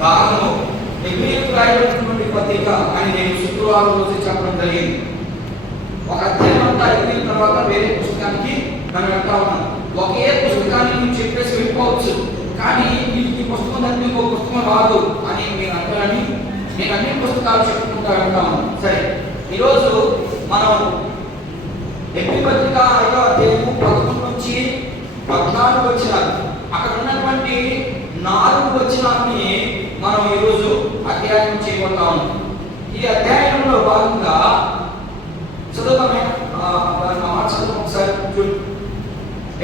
భాగము ఎబ్రియలకు రాయబడినటువంటి పత్రిక అని నేను శుక్రవారం రోజు చెప్పడం జరిగింది. ఒక అధ్యాయం అంతా అయిపోయిన తర్వాత వేరే పుస్తకానికి మనం వెళ్తా ఉన్నాం. ఒకే పుస్తకాన్ని నేను చెప్పేసి వెళ్ళిపోవచ్చు, కానీ ఈ పుస్తకం తప్పి ఇంకో పుస్తకం రాదు అని మీరు అంటారని నేను అన్ని పుస్తకాలు చెప్పుకుంటా వెళ్తా ఉన్నాను. సరే, ఈరోజు మనం ఎబ్రి పత్రిక 5వ అధ్యాయము 11 నుంచి 14 వచనాలు, అక్కడ ఉన్నటువంటి 4 వచనాన్ని మనం ఈరోజు అధ్యయనం చేయబోతాం. ఈ అధ్యాయంలో భాగంగా చదువుతామే ఒకసారి చూడండి.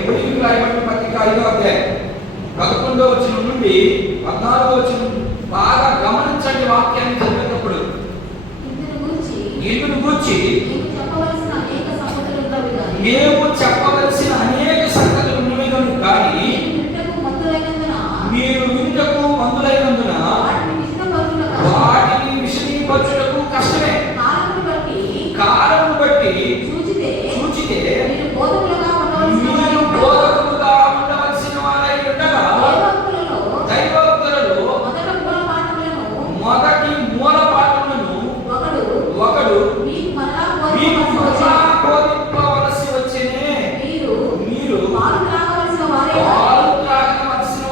ఎబ్రీయులకు రాయబడిన పత్రిక 5వ అధ్యాయం 11వ వచనం నుండి 14వ వచనం బాగా గమనించండి. వాక్యాన్ని చదివేటప్పుడు ఇందును గూర్చి మేము చెప్పవలసిన అనేక సంగతులు ఉన్నవి కానీ మీరు వింటకు మందులైనందున వాటిని విశదీకరించుటకు కష్టమే. కారణం బట్టి చూచితే మీరు బోధకులుగా ఉండవలసిన వారై ఉండగా దైవభక్తులలో మొదటి మూల పాఠములను ఒకడు మీకు మరలా బోధింపవలసి వచ్చేనే. మీరు పాలు త్రాగవలసిన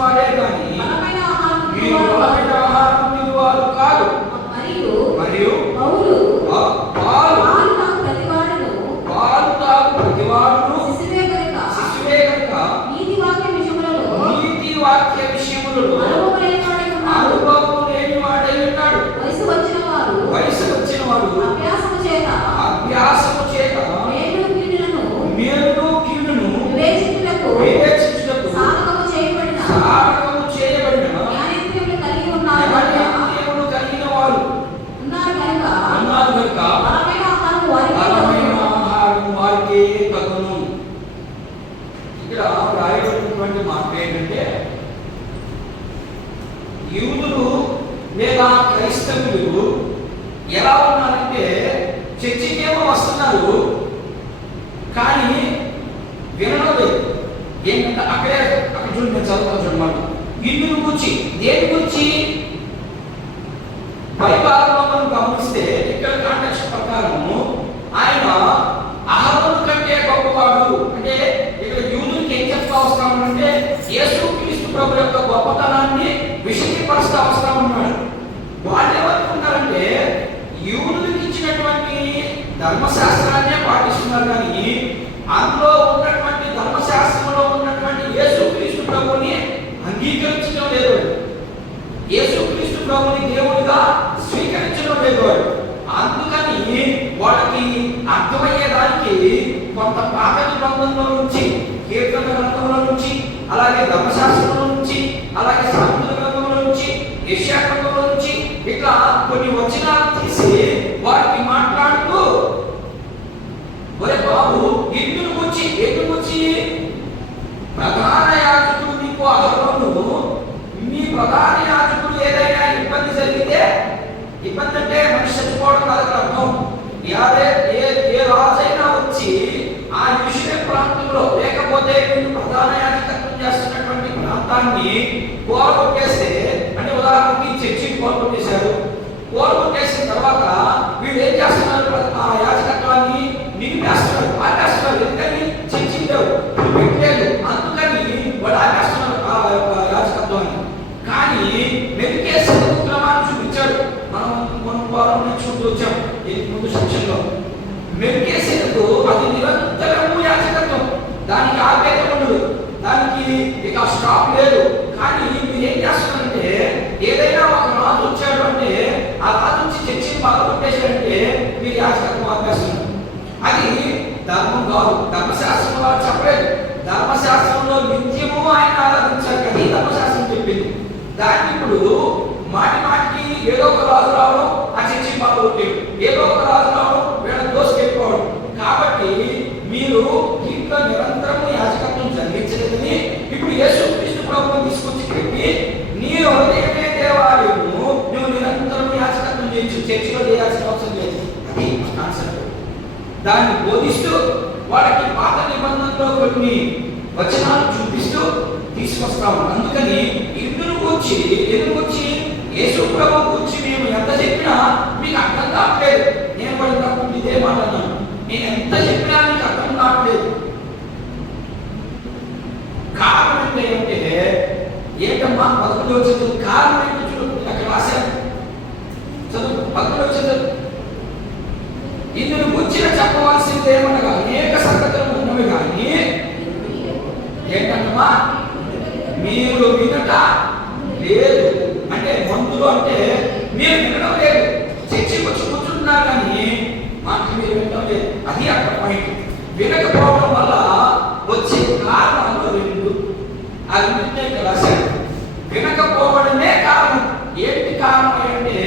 వారే కానీ మీరు బలమైన ఆహారం తినేవారు కాదు. మరియు పాలు తాగు ప్రతివాడును శిశువే కనుక నీతి వాక్య విషయములలో అనుభవం లేని వాడై ఉన్నాడు. వయసు వచ్చిన వాడు అభ్యాసము చేత మేలును కీడును వివేచించుటకు సాధకము చేయబడిన జ్ఞానేంద్రియములు కలిగిన వారు ఉన్నారు కనుక బలమైన ఆహారం వారికి తగును. ఇక్కడ రాయబడినటువంటి మాట ఏంటంటే, యూదులు లేదా క్రైస్తవులు ఎలా ఉన్నారంటే చర్చికేమో వస్తున్నారు కానీ వినడం లేదు. ఏంటంటే అక్కడ చూడండి, నేను చదువుతాను చూడమాట. ఇందును గురించి దేని గురించి పైభాగంలో మనం గమనిస్తే ఇక్కడ కాంటెక్స్ట్ ప్రకారము ఆయన అహరోను కంటే గొప్పవాడు అంటే ఇక్కడ యూదులకి ఏం చెప్తా వస్తామంటే యేసుక్రీస్తు ప్రభు యొక్క గొప్పతనాన్ని విశదీకరిస్తా వస్తా ఉన్నాడు. వాళ్ళు ఏమనుకుంటారంటే యూదులకు ఇచ్చినటువంటి ధర్మశాస్త్రాన్నే పాటిస్తున్నారు, కానీ అందులో ఉన్నటువంటి ధర్మశాస్త్రంలో ఉన్నటువంటి యేసుక్రీస్తు ప్రభుని అంగీకరించడం లేదు. యేసుక్రీస్తు ప్రభుని దేవుడిగా స్వీకరించడం లేదు. అందుకని వాళ్ళకి అర్థమయ్యేదానికి కొంత పాత నిబంధనలో నుంచి, కీర్తన గ్రంథంలో నుంచి, అలాగే ధర్మశాస్త్రంలో నుంచి, అలాగే సామెతల గ్రంథంలో నుంచి, యెషయా గ్రంథంలో నుంచి ఇట్లా కొన్ని వచనాలు తీసి వారికి మాట్లాడుతూ, ఒరే బాబు ఇందును గురించి ప్రధాన యాజకుడు నీకు అహరోను, మీ ప్రధాన యాజకుడు ఏదైనా ఇబ్బంది జరిగితే, ఇబ్బంది అంటే మనిషి చచ్చిపోవడం కాదు అర్థం, ఏ రాజైనా వచ్చి ఆ విషయ ప్రాంతంలో లేకపోతే వీళ్ళు ప్రధాన యాజకత్వం చేస్తున్నటువంటి ప్రాంతాన్ని కోరగొట్టేస్తే, అంటే ఉదాహరణకి చర్చి కోరగొట్టేశారు, కోరగొట్టేసిన తర్వాత వీళ్ళు ఏం చేస్తున్నారు, ఆ యాజకత్వాన్ని నిలిపేస్తున్నారు, ఆపేస్తున్నారు. ఎందుకని చర్చి లేవు, పెట్టలేదు, అందుకని వాళ్ళు ఆపేస్తున్నారు ఆ యాజకత్వాన్ని. కానీ మెల్కీసెదెకు క్రమాన్ని చూపించాడు. మనం వారం చూస్తూ వచ్చాం ముందు సెక్షన్లో. మెల్కీసెదెకు అది నిరంతరము యాజకత్వం, దానికి ఆపేత ఉండదు, దానికి ఇక స్టాప్ లేదు. కానీ మీరు ఏం చేస్తున్నారంటే ఏదైనా ఒక రాజు వచ్చాడు అంటే ఆ రాజు నుంచి చర్చిని బాధపట్టేశారంటే మీరు యాజకత్వం ఆపేస్తున్నారు. అది ధర్మం కాదు. ధర్మశాస్త్రం వారు చెప్పలేదు. ధర్మశాస్త్రంలో నిత్యము ఆయన ఆరాధించారు కానీ ధర్మశాస్త్రం చెప్పింది. దాన్ని ఇప్పుడు మాటికి ఏదో ఒక రాజు రావడం, ఆ చర్చి బాధపట్టేది, ఏదో ఒక రాజు రావడం, వీళ్ళ దోసుకెళ్ళిపోవడం. కాబట్టి మీరు ఇంట్లో నిరంతరము యాజకత్వం జరిగించలేదని ఇప్పుడు యేసుక్రీస్తు ప్రభువుని తీసుకొచ్చి పెట్టి నీ హృదయమే దేవాలయము, నువ్వు నిరంతరం యాజకత్వం చేయొచ్చు, చర్చిలో చేయాల్సిన అవసరం లేదు. అది కాన్సెప్ట్. దాన్ని బోధిస్తూ వాళ్ళకి పాత నిబంధనలో కొన్ని వచనాలు చూపిస్తూ తీసుకొస్తా ఉన్నాం. అందుకని ఇందును గురించి యేసు ప్రభు గురించి మేము ఎంత చెప్పినా మీకు అర్థం కావట్లేదు. నేను కూడా తప్పు ఇదే మాట అన్నాను. నేను ఎంత చెప్పినా మీకు అర్థం కావట్లేదు. కారణం ఏంటంటే ఏంటమ్మా 11వ చదువు కారణం ఏంటో చూడు, అక్కడ రాశాను. చదువు 11వ చదువు. ఇందులో వచ్చిన చెప్పవలసింది ఏమనగా అనేక సంగతులు ఉన్నవి కానీ ఏంటమ్మా మీరు వినట లేదు. అంటే మందులు అంటే మీరు వినడం లేదు. చర్చకి వచ్చి కూర్చుంటున్నారు కానీ మాట మీరు వినడం లేదు. అది అక్కడ పాయింట్. వినకపోవడం వల్ల వచ్చే కారణాలు రెండు. అది ఇక్కడ రాశారు. వినకపోవడమే కారణం. ఏంటి కారణం అంటే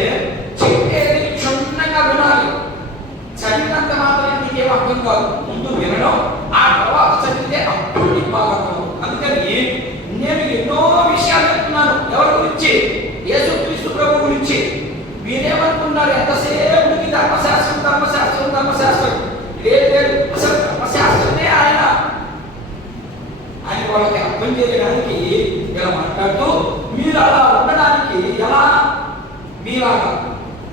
చెప్పేది క్షుణ్ణంగా వినాలి. చదివినంత మాత్రం నీకేం అర్థం కాదు. ముందు వినడం, ఆ తర్వాత చదివితే అప్పుడు నీకు బాగా అర్థం. అందుకని నేను ఎన్నో విషయాలు చెప్తున్నాను. ఎవరి గురించి? యేసుక్రీస్తు ప్రభు గురించి. మీరేమనుకున్నారు? ఎంతసేపు ధర్మశాస్త్రం ధర్మశాస్త్రం ధర్మశాస్త్రం. లేదు, అసలు ధర్మశాస్త్రమే ఆయన వాళ్ళకి అర్థం చేయడానికి ఇలా మాట్లాడుతూ మీరు అలా ఉండడానికి ఎలా మీలాగా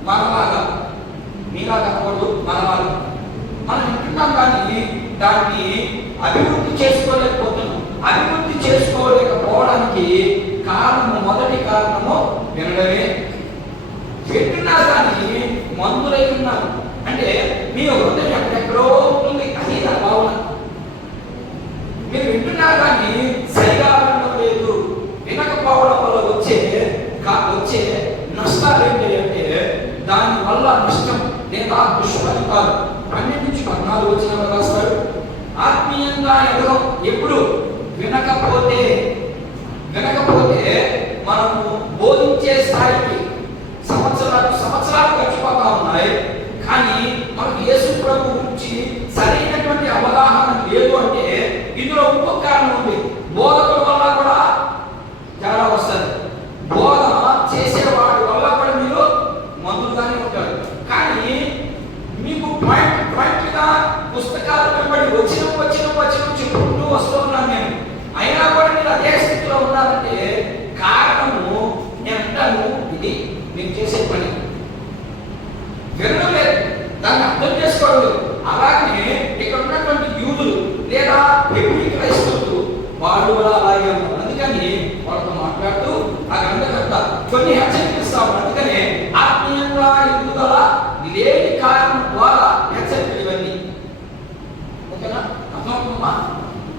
మనలాగా మీలాగా అనకూడదు, మనలాగా మనం వింటున్నాం కానీ దాన్ని అభివృద్ధి చేసుకోలేకపోతున్నాం. అభివృద్ధి చేసుకోలేకపోవడానికి కారణము, మొదటి కారణము వినడమే. వింటున్నా కానీ మందులై ఉన్నారు. అంటే మీ హృదయం ఎక్కడెక్కడో ఉంటుంది. అది నా భావన. మీరు వింటున్నా కానీ సరిగా వినడం లేదు. వినకపోవడం వల్ల వచ్చే నష్టాలు ఏంటి అంటే దానివల్ల నష్టం లేదా దుష్ఫలితాలు. 12-14 వచ్చిన రాస్తాడు. ఆత్మీయంగా ఎదగం ఎప్పుడు వినకపోతే మనము బోధించే స్థాయికి సంవత్సరాలు గడిచిపోతా ఉన్నాయి. కానీ మనకు యేసు ప్రభు గురించి సరైనటువంటి అవగాహన లేదు. అంటే ఇందులో ఇంకొక కారణం ఉంది. బోధకుల వల్ల కూడా తేడా వస్తుంది. బోధ చేసేవాడి వల్ల కూడా మీరు మందులుగానే ఉంటారు. కానీ మీకు పాయింట్గా పుస్తకాలు వెంబడి వచ్చిన చెప్పుకుంటూ వస్తున్నాను నేను. అయినా కూడా మీరు అదే స్థితిలో ఉన్నారంటే కారణము నేను అంటాను, ఇది మీరు చేసే పని వినడం లేదు, దాన్ని అర్థం చేసుకోవడం లేదు. అలాగే ఇక్కడ ఉన్నటువంటి యూదులు లేదా హెబ్రీ క్రైస్తవులు వాళ్ళు కూడా అలాగే ఉన్నారు. అందుకని వాళ్ళతో మాట్లాడుతూ ఆ గ్రంథకర్త కొన్ని హెచ్చరిస్తాము. అందుకనే ఆత్మీయంగా ఎదుగుదల లేని కారణం ద్వారా హెచ్చరికలు ఇవన్నీ. ఓకేనా? అర్థమవుతుందా?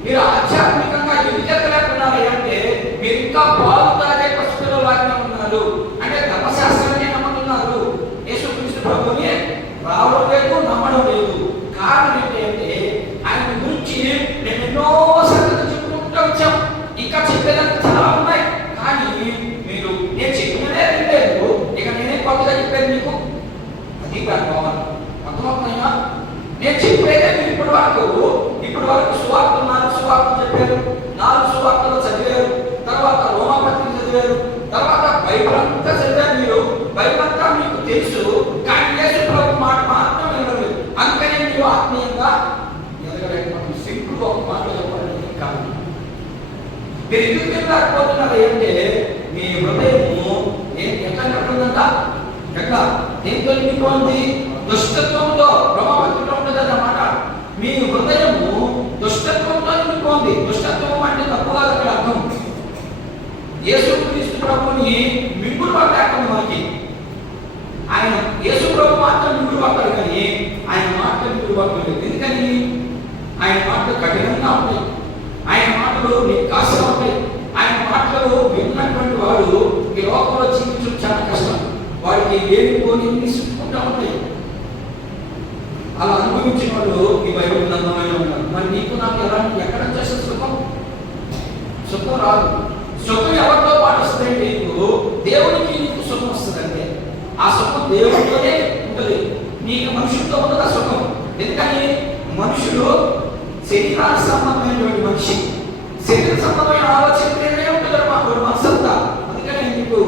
మీరు ఆధ్యాత్మికంగా ఎదుగలేకున్నారు అంటే మీరు ఇంకా పాలు తాగే పశువుల లాగానే ఉన్నారు. అంటే ధర్మశాస్త్రాన్ని నమ్ముతున్నారు, యేసుక్రీస్తు ప్రభుని రావడం లేదు, నమ్మడం లేదు. కారణం ఏంటంటే ఆయన గురించి నేను ఎన్నో సంగతులు చెప్పుకుంటూ వచ్చాం. ఇంకా చెప్పేదానికి చాలా ఉన్నాయి. కానీ మీరు నేను చెప్పినదే వినలేదు. ఇక నేనే కొత్తగా చెప్పాను మీకు. అది కాదు. అర్థమవుతున్నాయా? నేను చెప్పేదే మీరు ఇప్పటి వరకు సువార్తలు 4 సువార్తలు చెప్పారు. 4 సువార్తలు చదివారు. తర్వాత రోమాపత్రిక చదివారు. తర్వాత బైబిల్ అంతా చదివారు. మీరు బైబిల్ అంతా మీకు తెలుసు. కానీ యేసు ప్రభు మాట మాత్రం వినలేదు. అందుకనే మీరు ఆత్మీయంగా ఎదగలేకపోతున్నారు. సింపుల్ ఒక మాట చెప్పడానికి కాదు. మీరు ఎందుకు తినలేకపోతున్నారు అంటే మీ హృదయము ఎట్లా కట్టుందంట? ఎట్లా దేంతో నిండిపోయింది? దుష్టత్వంతో. రోమాపత్రికలో ఉంటుంది అన్నమాట. మీ హృదయము దుష్టత్వంతో నిండిపోయింది. దుష్టత్వం అంటే తప్పు కాదు అక్కడ అర్థం. యేసుక్రీస్తు ప్రభుని మింగుడు పడ్డాక మనకి ఆయన యేసు ప్రభు మాత్రం మింగుడు పడ్డాడు కానీ ఆయన మాటలు మింగుడు పడలేదు. ఎందుకని? ఆయన మాటలు కఠినంగా ఉంటాయి. ఆయన మాటలు నికాసుగా ఉంటాయి. ఆయన మాటలు విన్నటువంటి వాడు ఈ లోకంలో జీవించడం చాలా కష్టం. వాడికి ఏడుకొని చుట్టుకుంటూ ఉంటాయి. అలా అనుభవించిన వాళ్ళు ఈ బైబిల్ గ్రంథంలో ఉన్నారు. మరి నీకు నాకు ఎక్కడ చేసే సుఖం రాదు. సుఖం ఎవరితో పాటు వస్తుంది? నీకు దేవునికి నీకు సుఖం వస్తుందంటే ఆ సుఖం దేవుడితోనే ఉంటుంది. నీకు మనుషులతో ఉండదు ఆ సుఖం. ఎందుకని? మనుషులు శరీరానికి సంబంధమైనటువంటి మనిషి, శరీర సంబంధమైన ఆలోచననే ఉంటుంది మాకు మనసంతా. అందుకని నీకు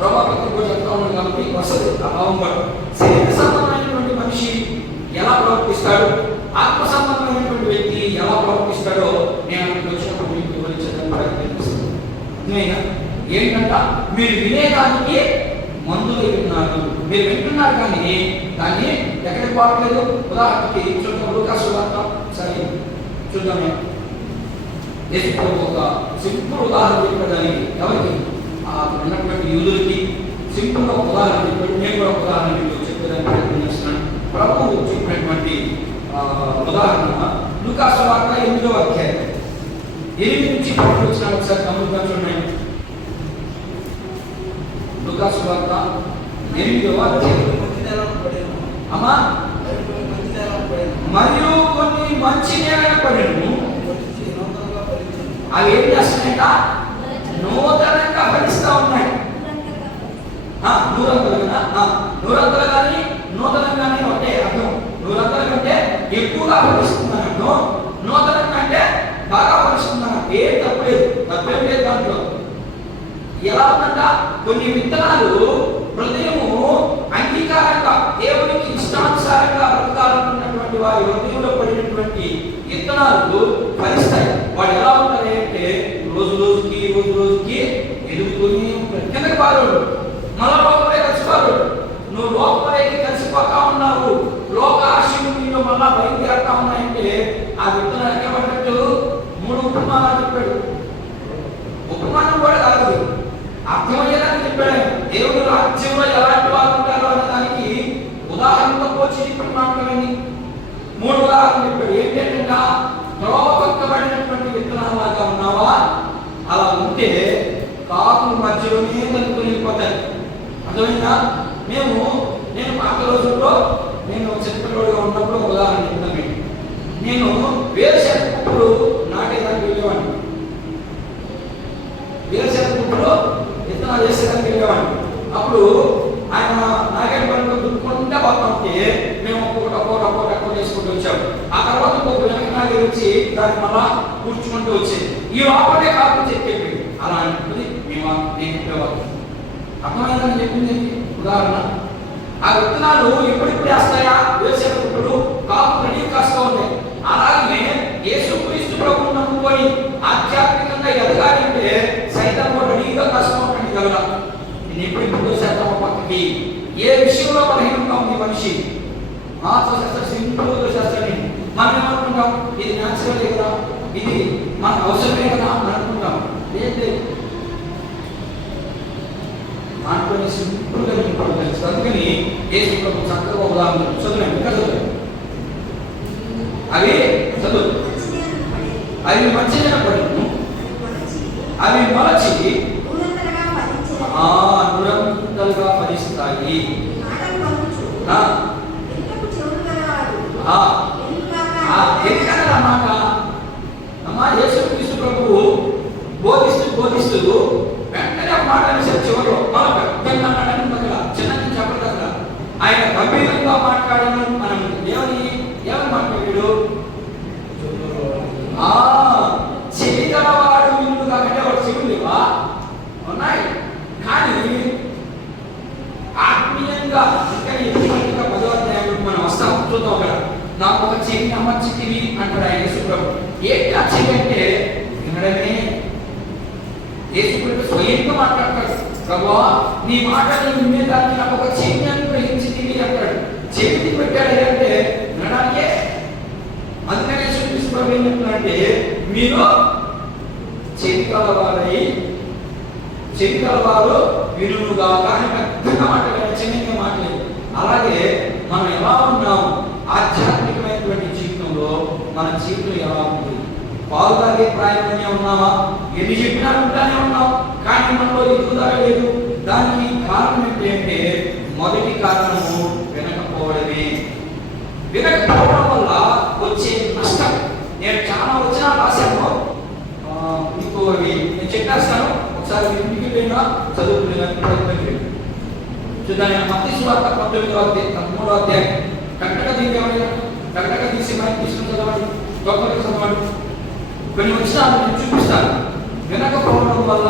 రోమపత్రిక చెప్తా ఉన్నాను కాబట్టి వస్తుంది ఆ భావం కూడా. శరీర సంబంధమైనటువంటి మనిషి ఎలా ప్రవర్తిస్తాడు, ఆత్మ సంబంధమైనటువంటి వ్యక్తి ఎలా ప్రవర్తిస్తాడో నేను వచ్చినప్పుడు మీకు వివరించడానికి ప్రయత్నిస్తాను. ఏంటంట, మీరు వినేదానికి మందులై ఉన్నారు. మీరు వింటున్నారు కానీ దాన్ని ఎక్కడికి పోవట్లేదు. ఉదాహరణకి చూద్దాం, లూకాసు సువార్త సరే చూద్దామే. యేసు ప్రభు ఒక సింపుల్ ఉదాహరణ చెప్పడానికి ఎవరికి, ఉన్నటువంటి యూదులకి సింపుల్గా ఒక ఉదాహరణ చెప్పాడు. నేను కూడా ఒక ఉదాహరణ చెప్పేదానికి ప్రయత్నం చేస్తున్నాను. ప్రభు చెప్పినటువంటి ఉదాహరణ లూకాసు సువార్త 8వ అధ్యాయం 8 నుంచి 10 వచ్చిన ఒకసారి గమనించగా చూడండి. లూకాసు సువార్త 8వ అధ్యాయం. అమ్మా, మరియు కొన్ని మంచి నేల పడెను, అవి ఏం చేస్తున్నాయట, నూతనంగా ఫలిస్తూ ఉన్నాయి. నూరంతలు కానీ నూతనంగానే ఒకటే అర్థం. నూరంతల కంటే ఎక్కువగా ఫలిస్తున్నాను, నూతనంగా అంటే బాగా ఫలిస్తున్నాను. ఏం తప్పలేదు, తప్పేం లేదు దాంట్లో. ఎలా ఉందంట, కొన్ని విత్తనాలు హృదయము అంగీకారంగా దేవునికి ఇష్టానుసారంగా బ్రతకాలనుకున్నటువంటి వారి హృదయంలో పడినటువంటి విత్తనాలు ఫలిస్తాయి. వాడు ఎలా ఉంటారు అంటే రోజు రోజుకి ఎదుగుతూనే ఉంటారు. కిందకి పారోడు మళ్ళా లోపలే కలిసిపోరు. నువ్వు లోపలకి కలిసిపోతా ఉన్నావు, లోక ఆశలు నీలో మళ్ళా బయలుదేరుతా ఉన్నాయంటే ఆ విత్తనాలు ఏమంటూ 3 ఉపమానాలు చెప్పాడు. ఉపమానం కూడా కాదు, అర్థమయ్యేదాన్ని చెప్పాడు. దేవుని రాజ్యంలో ఎలాంటి వారు ఉంటారో అనే దానికి ఉదాహరణతో పోల్చి చెప్పిన మాటలని 3 ఉదాహరణలు చెప్పాడు. ఏంటంటే త్రోవబడినటువంటి విత్తనాలాగా ఉన్నావా, అలా ఉంటే కాకుల మధ్యలోనే తనుకుని వెళ్ళిపోతాయి. అర్థమైందా? నేను పాత రోజుల్లో నేను చిన్నపిల్లడిగా ఉన్నప్పుడు ఉదాహరణ చెప్తాను. నేను వేరుశనగ పువ్వులు నాటేదానికి వెళ్ళేవాడిని. వేరుశనగ పువ్వులు విత్తనాలు వేసేదానికి వెళ్ళేవాడిని. అప్పుడు ఆయన నాగేళ్ళ పనులు దుక్కుంటే పోతా ఉంటే మేము ఒక్కొక్కటి వేసుకుంటూ వచ్చాము. ఆ తర్వాత ఇంకొక వెనక నాగే వచ్చి దాన్ని మళ్ళా కూర్చుకుంటూ వచ్చేది. ఈ లోపలే కాకుండా చెప్పేది అలా అనుకుంటుంది. నేను చెప్పేవాళ్ళు అర్థమైందని చెప్పింది ఉదాహరణ. ఆ విత్తనాలు ఎప్పుడెప్పుడు వేస్తాయా, వేసే పుట్టుడు కాపు రెడీ కాస్తూ ఉంటాయి. అలాగే యేసుక్రీస్తు ప్రభువును నమ్ముకొని ఆధ్యాత్మికంగా ఎదగాలి అంటే సైతం రెడీగా కాస్తూ ఉంటాడు కదా. నేను ఎప్పుడు శాతం పక్కకి ఏ విషయంలో బలహీనంగా ఉంది మనిషి సింపుల్ చేస్తాడు. మనం ఏమనుకుంటాం, ఇది న్యాచురల్ కదా, ఇది మనకు అవసరమే కదా అని అనుకుంటాం. లేదు, దాంట్లోనే సింపుల్గా తెలుసు. అందుకని యేసు ప్రభు చక్కగా ఉదాహరణ చదువు, ఇంకా చదువు. అవి చదువు, అవి మంచిగా పడును, అవి మొలచి నూరంతలుగా ఫలిస్తాయి. ఎందుకన్నా మాట అమ్మా, యేసుక్రీస్తు ప్రభువు బోధిస్తూ వెంటనే మాట అనేసి చివరిలో మన పెద్దగా చిన్నది చెప్పడు కదా. ఆయన గంభీరంగా మాట్లాడను. మనం ఏమని మాట్లాడాడు, చెవి గలవాడు వినుడు కాకంటే వాడు చెవులు లేవా ఉన్నాయి. కానీ ఆత్మీయంగా ఇంకా 10వ అధ్యాయం మనం వస్తాం, చూద్దాం. అక్కడ నాకు ఒక చెవిని అమర్చితివి అంటాడు ఆయన యేసు ప్రభు. ఏంటి ఆ చెవి అంటే వినడమే. యేసు ప్రభు స్వయంగా మాట్లాడతాడు, ప్రభువా నీ మాటలు వినేదాన్ని నాకు ఒక చెవిని అనుగ్రహించితివి అంటాడు. చెవిని పెట్టాడు అంటే వినడానికే. అందుకనే యేసు ప్రభు ఏం చెప్తున్నాడంటే, మీరు చెవి కలవారు వినుగా. కానీ పెద్దగా మాట్లాడారు, చిన్నగా మాట్లాడలేదు. అలాగే మనం ఎలా ఉన్నాం, ఆధ్యాత్మికమైనటువంటి జీవితంలో మన జీవితం ఎలా ఉంది? పాలు తాగే ప్రాయంలోనే ఉన్నామా? ఎన్ని చెప్పినా ఉంటానే ఉన్నాం, కానీ మనలో ఎదుగుదల లేదు. దానికి కారణం ఏంటంటే మొదటి కారణము వినకపోవడమే. వినకపోవడం వల్ల వచ్చే నష్టం నేను చాలా వచ్చినా రాశాను. మీకు అవి నేను చెప్పేస్తాను, ఒకసారి ఇంటికి వెళ్ళినా చదువుకునే చూద్దాం. మత్తయి సువార్త 19వ అధ్యాయం 13వ అధ్యాయం కరెక్ట్గా తీసి మనకి తీసుకుని చదవండి, గొప్పగా చదవండి. కొన్ని విషయాలు నేను చూపిస్తాను. వినకపోవడం వల్ల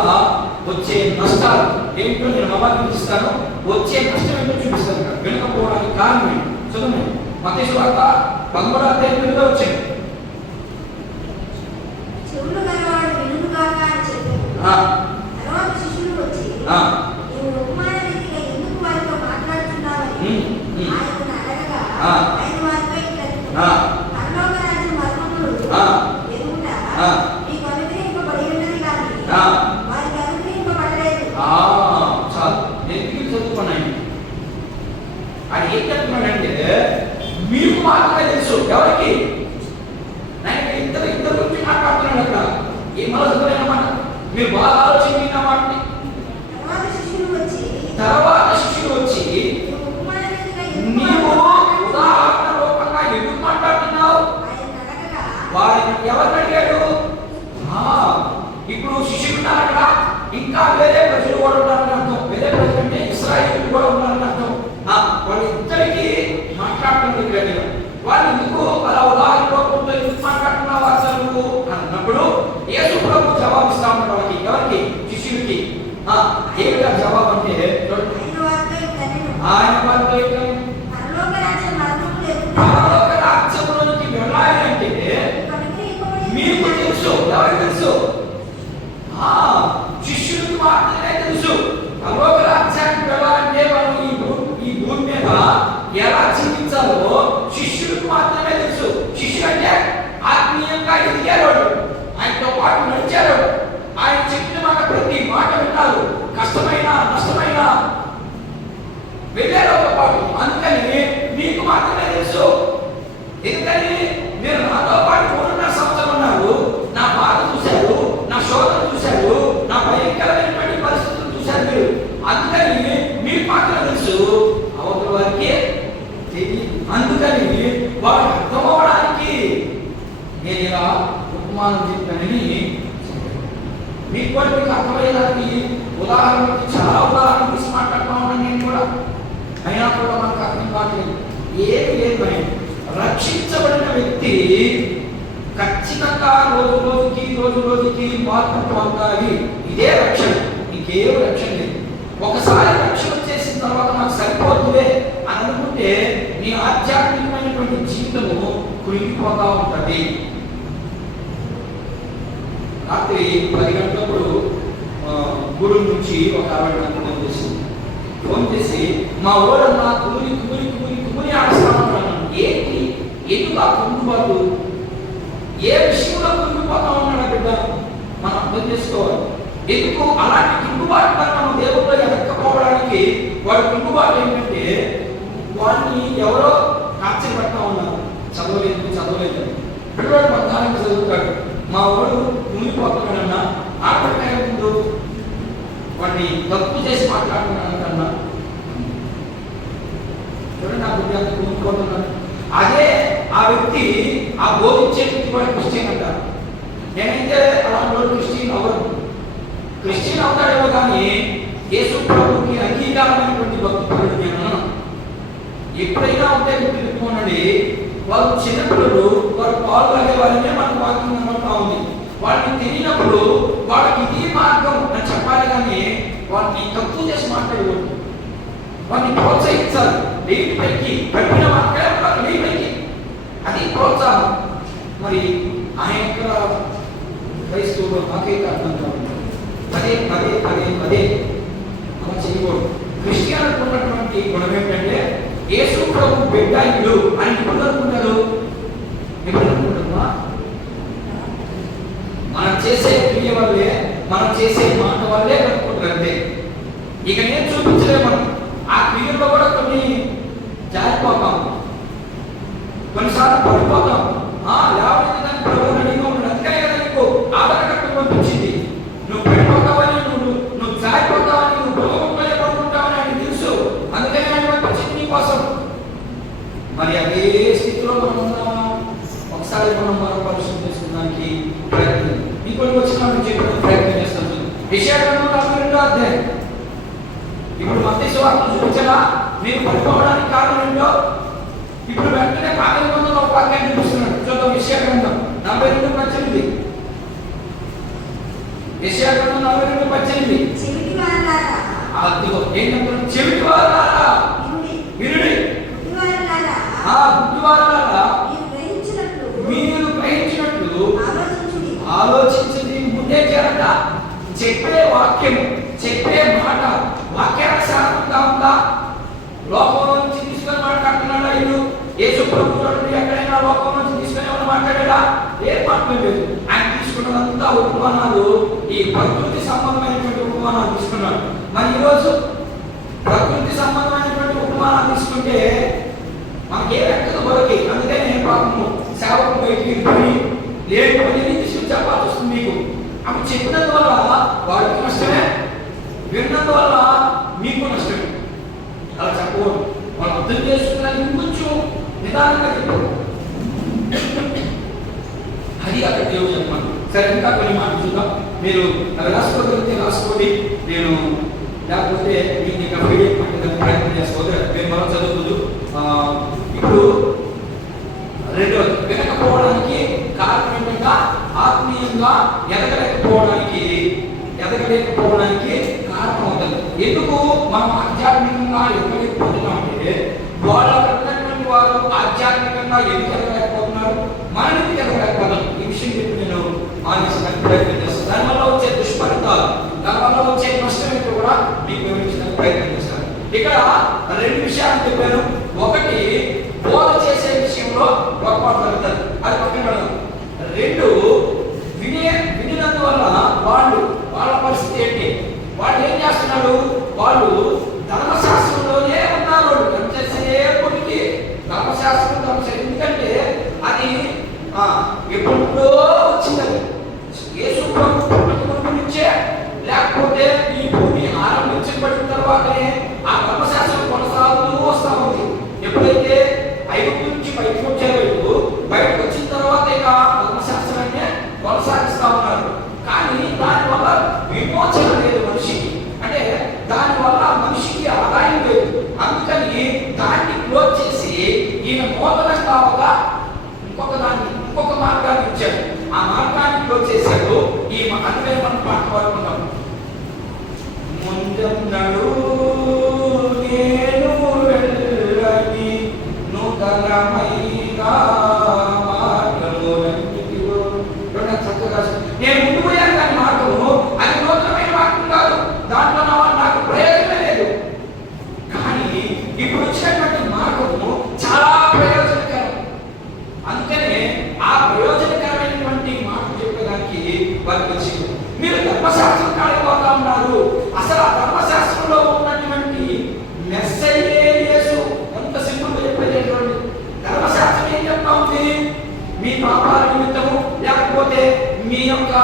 వచ్చే నష్టాలు ఏమిటో నేను మమ్మల్ని ఇస్తాను. వచ్చే నష్టం ఏంటో చూపిస్తాను. వినకపోవడానికి కారణం ఏంటి చదవండి. మత్తయి సువార్త 13వ అధ్యాయం కింద వచ్చింది. శిష్యులు వచ్చి ఆ. నీవు ఉపమాన రీతిగా ఎందుకు వారితో మాట్లాడుతున్నావని ఆయనను అడగగా ఆయన వారితో ఇట్లా పరలోక రాజ్య మర్మములు ఎరుగుట నీకు అనుగ్రహింపబడి ఉన్నది కానీ వారికి అనుగ్రహింపబడలేదు. చాలు, ఎందుకు చదువుకున్నాను అది ఏం చెప్తున్నాడంటే మీకు మాత్రమే తెలుసు. ఎవరికి? నేను ఇద్దరు గురించి మాట్లాడుతున్నాడు అక్కడ. ఏ మనసులైన మాట మీరు బాగా ఆలోచించిన మాటని. తర్వాత శిష్యులు వచ్చి నీవు ఉదాహరణ రూపంగా ఎందుకు మాట్లాడుతున్నావు? వారిని ఎవరు అడిగాడు? ఇప్పుడు శిష్యులు ఉన్నారు అక్కడ, ఇంకా వేరే ప్రజలు కూడా ఉన్నారని అర్థం. వేరే ప్రజలు అంటే ఇశ్రాయేలు కూడా ఉన్నారని అర్థం. వాళ్ళిద్దరికి మాట్లాడుతున్నారు. వాళ్ళు ఎందుకు అలా ఉదాహరణ రూపంలో ఎందుకు మాట్లాడుతున్నావు అసలు అన్నప్పుడు యేసు ప్రభు జవాబిస్తా ఉన్నాడు వాళ్ళకి. ఎవరికి? శిష్యులకి. ఏమిటా జవాబు అంటే ఆయన వారితో పరలోక రాజ్యంలోనికి వెళ్ళాలంటే మీకు తెలుసు. ఎవరికి తెలుసు? శిష్యులకు మాత్రమే తెలుసు. పరలోక రాజ్యానికి వెళ్ళాలంటే మనం ఈ భూమి మీద ఎలా జీవించాలో శిష్యులకు మాత్రమే తెలుసు. శిష్యుడు అంటే ఆత్మీయంగా ఎదిగారు, ఆయనతో పాటు నడిచారు, ఆయన చెప్పిన మాట ప్రతి మాట విన్నారు. కష్టమైన నష్టమైన వెళ్ళారుతో పాటు. అందుకని మీకు మాత్రమే తెలుసు. ఎందుకని మీరు నాతో పాటు 3.5 సంవత్సరం ఉన్నారు. నా బాధ చూశారు, నా శోధన చూశారు, నా భయంకరమైనటువంటి పరిస్థితులు చూశారు మీరు. అందుకని మీకు మాత్రమే తెలుసు, అవతల వారికి తెలియదు. అందుకని వారికి అర్థం అవ్వడానికి నేను ఇలా ఉపమానం చెప్పానని మీకు కూడా మీకు అర్థమయ్యేదానికి ఉదాహరణకి చాలా ఉదాహరణ తీసి మాట్లాడుతూ ఉన్నాను నేను కూడా. అయినా కూడా మనకు అర్థం కావట్లేదు. ఏమి లేదు భయం. రక్షించబడిన వ్యక్తి ఖచ్చితంగా రోజు రోజుకి మార్పు పొందాలి. ఇదే రక్షణ, ఇంకేం రక్షణ లేదు. ఒకసారి రక్షణ వచ్చేసిన తర్వాత నాకు సరిపోతుందే అని అనుకుంటే నీ ఆధ్యాత్మికమైనటువంటి జీవితము కురిగిపోతా ఉంటుంది. రాత్రి 10 గంటలప్పుడు గుడి నుంచి ఒక 60 గంటలు ఫోన్ చేసి మా ఊరన్నా కుమిరి ఆడుస్తామన్నాను. ఏంటి? ఎందుకు ఆ కుంగుబాటు? ఏ విషయంలో కుంగిపోతా ఉన్నాడు బిడ్డ? మనం అర్థం చేసుకోవాలి. ఎందుకు అలాంటి కుంగుబాటు మనం దేవుల్లో ఎదక్కపోవడానికి వాడు కుంగుబాటు ఏంటంటే వాడిని ఎవరో టార్చర్ పెడతా ఉన్నారు. చదవలేదు పిల్లవాడు 14 చదువుతాడు. మా వాడు మునిగిపోతున్నాడన్నా ఆటపడిన ముందు వాడిని తప్పు చేసి మాట్లాడుతున్నాడన్నా చూడండి, నా బుద్ధి అంత మునిగిపోతున్నాడు. అదే ఆ వ్యక్తి ఆ బోధించే వ్యక్తి కూడా క్రిస్టియన్ అంటారు. నేనైతే అలాంటి వాడు క్రిస్టియన్ అవుతాడేమో కానీ యేసు ప్రభుకి అంగీకారమైనటువంటి భక్తుడు నేను ఎప్పుడైనా ఉంటే గుర్తుపెట్టుకోనండి. వాళ్ళు చిన్నపిల్లలు, వారు పాలు తాగేవారనే మనకు వాక్యం కనబడతా ఉంది. వాళ్ళకి తెలియనప్పుడు వాళ్ళకి ఇది మార్గం అని చెప్పాలి కానీ వాళ్ళని తక్కువ చేసి మాట్లాడకూడదు. వాళ్ళని ప్రోత్సహించాలి. లేని పైకి కఠిన మాట్లాడే లేని పైకి అది ప్రోత్సాహం. మరి ఆయన యొక్క క్రైస్తవులు మాకైతే అర్థం కాదు. పదే అలా చేయకూడదు. క్రిస్టియన్లకు ఉన్నటువంటి గుణం ఏంటంటే యేసు ప్రభు బిడ్డలు అని ఎప్పుడు అనుకుంటారు? మనం చేసే క్రియ వల్లే, మనం చేసే మాట వల్లే కనుక్కుంటారు అంతే. ఇక నేను చూపించలే. మనం ఆ క్రియలో కూడా కొన్ని జారిపోతాం, కొన్నిసార్లు పడిపోతాం. లేకపోతే దాన్ని ప్రభు రెడీగా ఉన్నాడు. అందుకనే కదా నీకు ఆధార కట్టు పంపించింది. నువ్వు పడిపోతావని, నువ్వు జారిపోతావని, నువ్వు భోగంలోనే పడుకుంటావని ఆయన తెలుసు. అందుకనే ఆయన పంపించింది నీ కోసం. మరి అదే స్థితిలో మనం ఉన్నామా? ఒకసారి మనం పరిశుభ్రం చేసుకోవడానికి ప్రయత్నం. ఇంకొన్ని వచ్చిన చెప్పడం ప్రయత్నం చేస్తాను. యెషయా-గ్రంథం 42వ అధ్యాయం. ఇప్పుడు మత్తయి సువార్తను చూపించగా మీరు పడిపోవడానికి కారణం ఏంటో ఇప్పుడు వెంటనే పాత నిబంధనలో ఒక వాక్యాన్ని చూపిస్తున్నాడు. చూద్దాం. యెషయా-గ్రంథం 42:18. యెషయా-గ్రంథం 42:18. అదిగో ఏంటంటే చెవిటి వారులారా వినుడి, బుద్ధివారులారా మీరు గ్రహించినట్లు ఆలోచించండి. ముందే చేరట చెప్పే వాక్యం, చెప్పే మాట మాత్రమే లేదు, ఆయన తీసుకున్నదంతా ఉపమానాలు ఈ ప్రకృతి సంబంధమైనటువంటి ఉపమానాలు తీసుకున్నాడు. మరి ఈరోజు ప్రకృతి సంబంధమైనటువంటి ఉపమానాలు తీసుకుంటే మనకి ఏ రకత కొరకి. అందుకనే పాపము సేవకు బయటికి పోయి లేని పని తీసుకుని చెప్పాల్సి వస్తుంది మీకు. అప్పుడు చెప్పినందువల్ల వాడికి నష్టమే, విన్నందువల్ల మీకు నష్టమే. అలా చెప్పకూడదు. వాళ్ళు అర్థం చేసుకున్నది ఇంకొంచెం నిదానంగా చెప్పారు. అది అక్కడ దేవుడు చెప్పాను. సరే, ఇంకా కొన్ని మాటలు చూద్దాం. మీరు అవి రాసుకోగలిగితే రాసుకోండి. నేను లేకపోతే మీకు ఇంకా వీడియో ప్రయత్నం చేసుకోవద్దు. మీరు మనం చదువుతుంది. ఇప్పుడు రెండోది, వినకపోవడానికి కారణం ఏంటంటే ఆత్మీయంగా ఎదగలేకపోవడానికి కారణం అవుతుంది. ఎందుకు మనం ఆధ్యాత్మికంగా ఎదగలేకపోతున్నాం అంటే వాళ్ళకి వారు ఆధ్యాత్మికంగా ఎందుకు ఎదగలేకపోతున్నారు, మనం ఎందుకు ఎదగలేకపోతున్నాం. ఈ విషయం చెప్పి నేను ఆలోచించడానికి ప్రయత్నం చేస్తాను. దానివల్ల వచ్చే దుష్ఫలితాలు, దానివల్ల వచ్చే నష్టం ఏంటో కూడా మీకు వివరించడానికి ప్రయత్నం చేస్తాను. ఇక్కడ రెండు విషయాలు చెప్పాను. ఒకటి, బోధ చేసే విషయంలో పొరపాటు జరుగుతుంది, అది పక్కన పెడదాం. రెండు, వినినందువల్ల వాళ్ళ పరిస్థితి ఏంటి, వాళ్ళు ఏం చేస్తున్నారు, వాళ్ళు ధర్మశాస్త్రంలోనే ఉన్నారు. ఎంతసేపటికి ధర్మశాస్త్రం. ఎందుకంటే అది ఎప్పుడో వచ్చింది. యేసు ప్రభు నుంచే, లేకపోతే ఈ భూమి ఆరంభించబడిన తర్వాతనే ఆ ధర్మశాస్త్రం కొనసాగుతూ వస్తా ఉంది. ఎప్పుడైతే ఐగుప్తు నుంచి బయటకు వచ్చారు, బయటకు వచ్చిన తర్వాత ఇక ధర్మశాస్త్రాన్ని కొనసాగిస్తా ఉన్నారు. కానీ దానివల్ల విమోచన లేదు మనిషికి. అంటే దానివల్ల మనిషికి ఆదాయం లేదు. అందుకని దాన్ని క్లోజ్ చేసి ఈయన నూతనం కావగా ఇంకొక మార్గాన్ని ఇచ్చాడు. ఆ మార్గాన్ని క్లోజ్ చేశాడు. ఈ అందుకని మనం పాట పాడుకుంటాం. ముందన్నాడు నేను వెళ్ళని నూతనమైన మార్గములన్నిటిలో. చక్కగా నేను ముందు పోయాను, కానీ మార్గము అది నూతనమైన మార్గం కాదు. దాంట్లో నాకు ప్రయోజనం లేదు. కానీ ఇప్పుడు వచ్చినటువంటి మార్గము చాలా ప్రయోజనకరం. అందుకనే ఆ ప్రయోజనకరమైనటువంటి మాట చెప్పడానికి వారికి వచ్చింది. మీరు ధర్మశాస్త్రం కాడిపోతా ఉన్నారు. అసలు ఆ ధర్మశాస్త్రంలో ఉన్నటువంటి మెస్సయ్యే యేసు. ఎంత సింపుల్గా చెప్పేది. ధర్మశాస్త్రం ఏం చెప్తా ఉంది, మీ పాపాల నిమిత్తము, లేకపోతే మీ యొక్క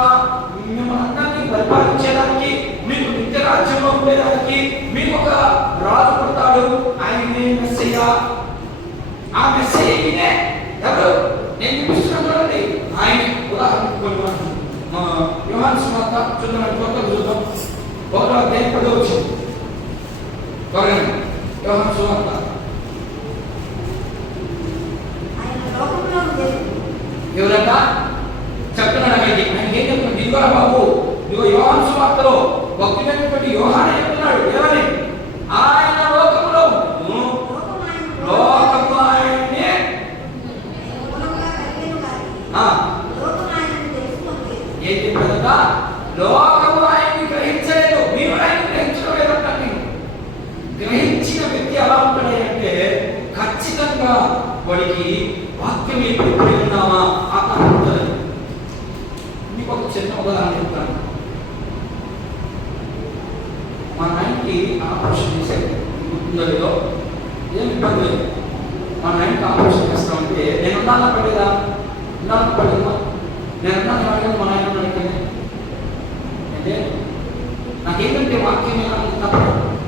మిమ్మల్ని అందరినీ పరిపాలించేదానికి, మీకు నిత్య రాజ్యంలో ఉండేదానికి మీకు ఒక రాజు పుడతాడు. ఆయనే మెస్సయ్య. ఆ మెస్సయ్యనే ఎవరు నేను చూపిస్తున్నాను చూడండి. ఆయన ఉదాహరణ యోహాను సువార్త చూద్దాం. 1వ అధ్యాయం 10వ వచనం. యోహాను సువార్త. ఎవరంట చెప్తున్నాడు. ఆయనకి ఏం చెప్తున్నాడు? ఇదిగో బాబు, ఇదిగో యోహాను సువార్తలో భక్తుడైనటువంటి యోహానే చెప్తున్నాడు. ఏమని? ఆయన లోకములో లోకము ఆయనే ఏం చెప్పాడట? లోకము ఆయన్ని గ్రహించలేదు. మీరు ఆయన గ్రహించడం లేదంట. నేను గ్రహించిన వ్యక్తి ఎలా ఉంటాడంటే ఖచ్చితంగా వాడికి వాక్యం ఎప్పుడు ఉన్నామా అక్కడ ఉంటుంది. మీకు ఒక చిన్న ఉదాహరణ చెప్తాను. మా నాయనకి ఆపరేషన్ చేశారు. గుర్తుందో లేదో, ఏం ఇబ్బంది లేదు. మా నాయనకి ఆపరేషన్ చేస్తా ఉంటే నేను ఉన్నాను పడేదా? నేను ఉన్నాను పడేది. మా నాయన అడిగింది అంటే నాకేంటంటే వాక్యం తప్ప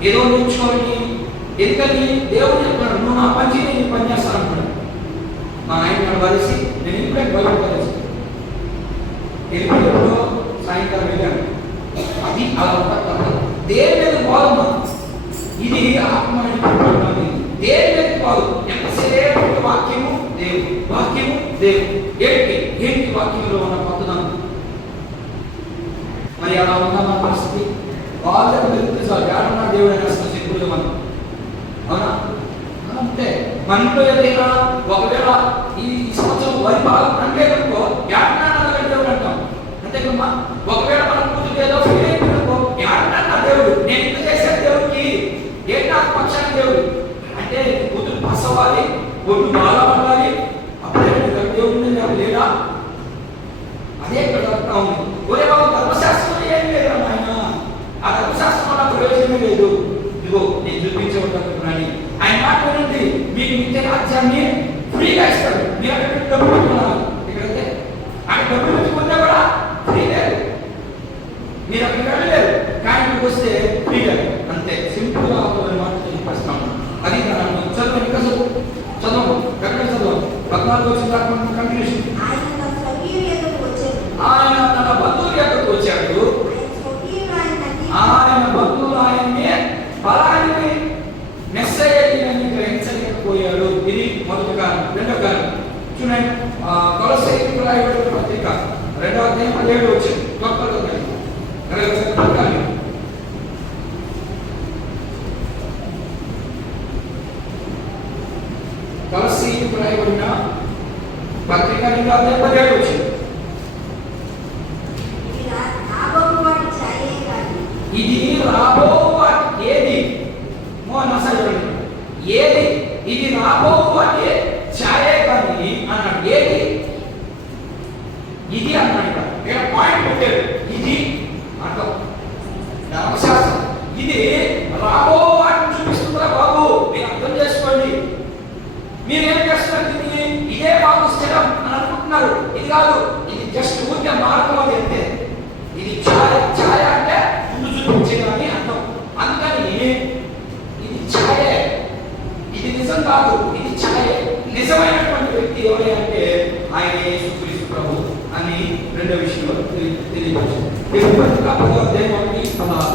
ఏదో నేర్చుకోవాలి. ఎందుకని దేవుడు చెప్పాడు, నువ్వు నా పని నేను పని చేస్తాను అంటాడు. మా నాయన కలిసి నేను ఇప్పుడే బయటపడేసి వెళ్ళిపోయినప్పుడు సాయంకాలం వెళ్ళాను. అది అలా ఉంటుంది. దేని మీద పోదమ్మా, ఇది ఆత్మ దేని మీద పోదు. ఎంతసేపు వాక్యము దేవుడు, వాక్యము దేవుడు. ఏంటి వాక్యంలో ఉన్న కొత్తదనం? మరి అలా ఉందా మన పరిస్థితి? వాళ్ళకి తెలుస్తుంది ఏడన్నా దేవుడు అనేస్తాం సింపుల్గా మనం. అవునా? అంతే. మన ఇంట్లో ఏదైనా ఒకవేళ ఈ సంవత్సరం వరి బాగా పండేదనుకో ఏడన్నా దేవుడు అంటాం. అంతేకమ్మా. ఒకవేళ మన కూతురు ఏదో ఫెయిల్ అయిపోయిందనుకో ఏడన్నా దేవుడు. నేను ఇంత చేశాను దేవుడికి, ఏంటి నాకు పక్షాన్ని దేవుడు అంటే కూతురు పాస్ అవ్వాలి, ఒడ్డు బాగా పడాలి, అప్పుడే దేవుడు లేదా ప్రయోజనమే లేదు. ఇదిగో నేను చూపించబడుతున్నాను. ఆయన మాట వినండి, మీకు నిత్య రాజ్యాన్ని ఫ్రీగా ఇస్తాడు. మీరు అక్కడ డబ్బులు పెట్టుకున్నారు, ఇక్కడైతే అక్కడ డబ్బులు పెట్టుకున్నా కూడా ఫ్రీ లేదు. మీరు అక్కడికి వెళ్ళలేరు, కానీ ఇక్కడికి వస్తే ఫ్రీ లేదు. అంతే సింపుల్ గా మాట చెప్పేస్తాను. అది చదువు ఇంకా చదువు ఎక్కడ చదువు 14 వచ్చిన కంటిన్యూషన్. ఆయన తన బంధువుల యొక్కకు వచ్చాడు. ఆయన బంధువులు ఆయన్ని ఫలాన్ని మెస్సయ్యని గ్రహించలేకపోయాడు. ఇది మొదటి కారణం. రెండో కారణం చూడండి, కొలస్సీయులకు రాయబడిన పత్రిక 2వ అధ్యాయం 17 వచ్చింది. కొలస్సీయులకు రాయబడిన పత్రిక 2వ అధ్యాయం 17 వచ్చింది. ఇది రాబో వాటి ఏది ఏది ఇది రాబో వాటి ఛాయే కానీ అన్నాడు. ఏది ఇది అన్నాడు. ఇక్కడ పాయింట్ పెట్టారు. ఇది అర్థం ధర్మశాస్త్రం. ఇది రాబో వాటిని చూపిస్తుందా బాబు, మీరు అర్థం చేసుకోండి. మీరేం చేస్తున్నారు? ఇదే బాబు స్థిరం అని అనుకుంటున్నారు. ఇది కాదు, ఇది జస్ట్ ఊరికే మార్గం. అది అంతే. ఇది ఛాయ అంటే ముందు చూపించేదాన్ని అర్థం. అందుకని ఇది ఛాయే, ఇది నిజం కాదు, ఇది ఛాయే. నిజమైనటువంటి వ్యక్తి ఎవరు అంటే ఆయన యేసుక్రీస్తు ప్రభు అని రెండో విషయంలో తెలియవచ్చు. పత్రిక 1వ అధ్యాయం 1-16.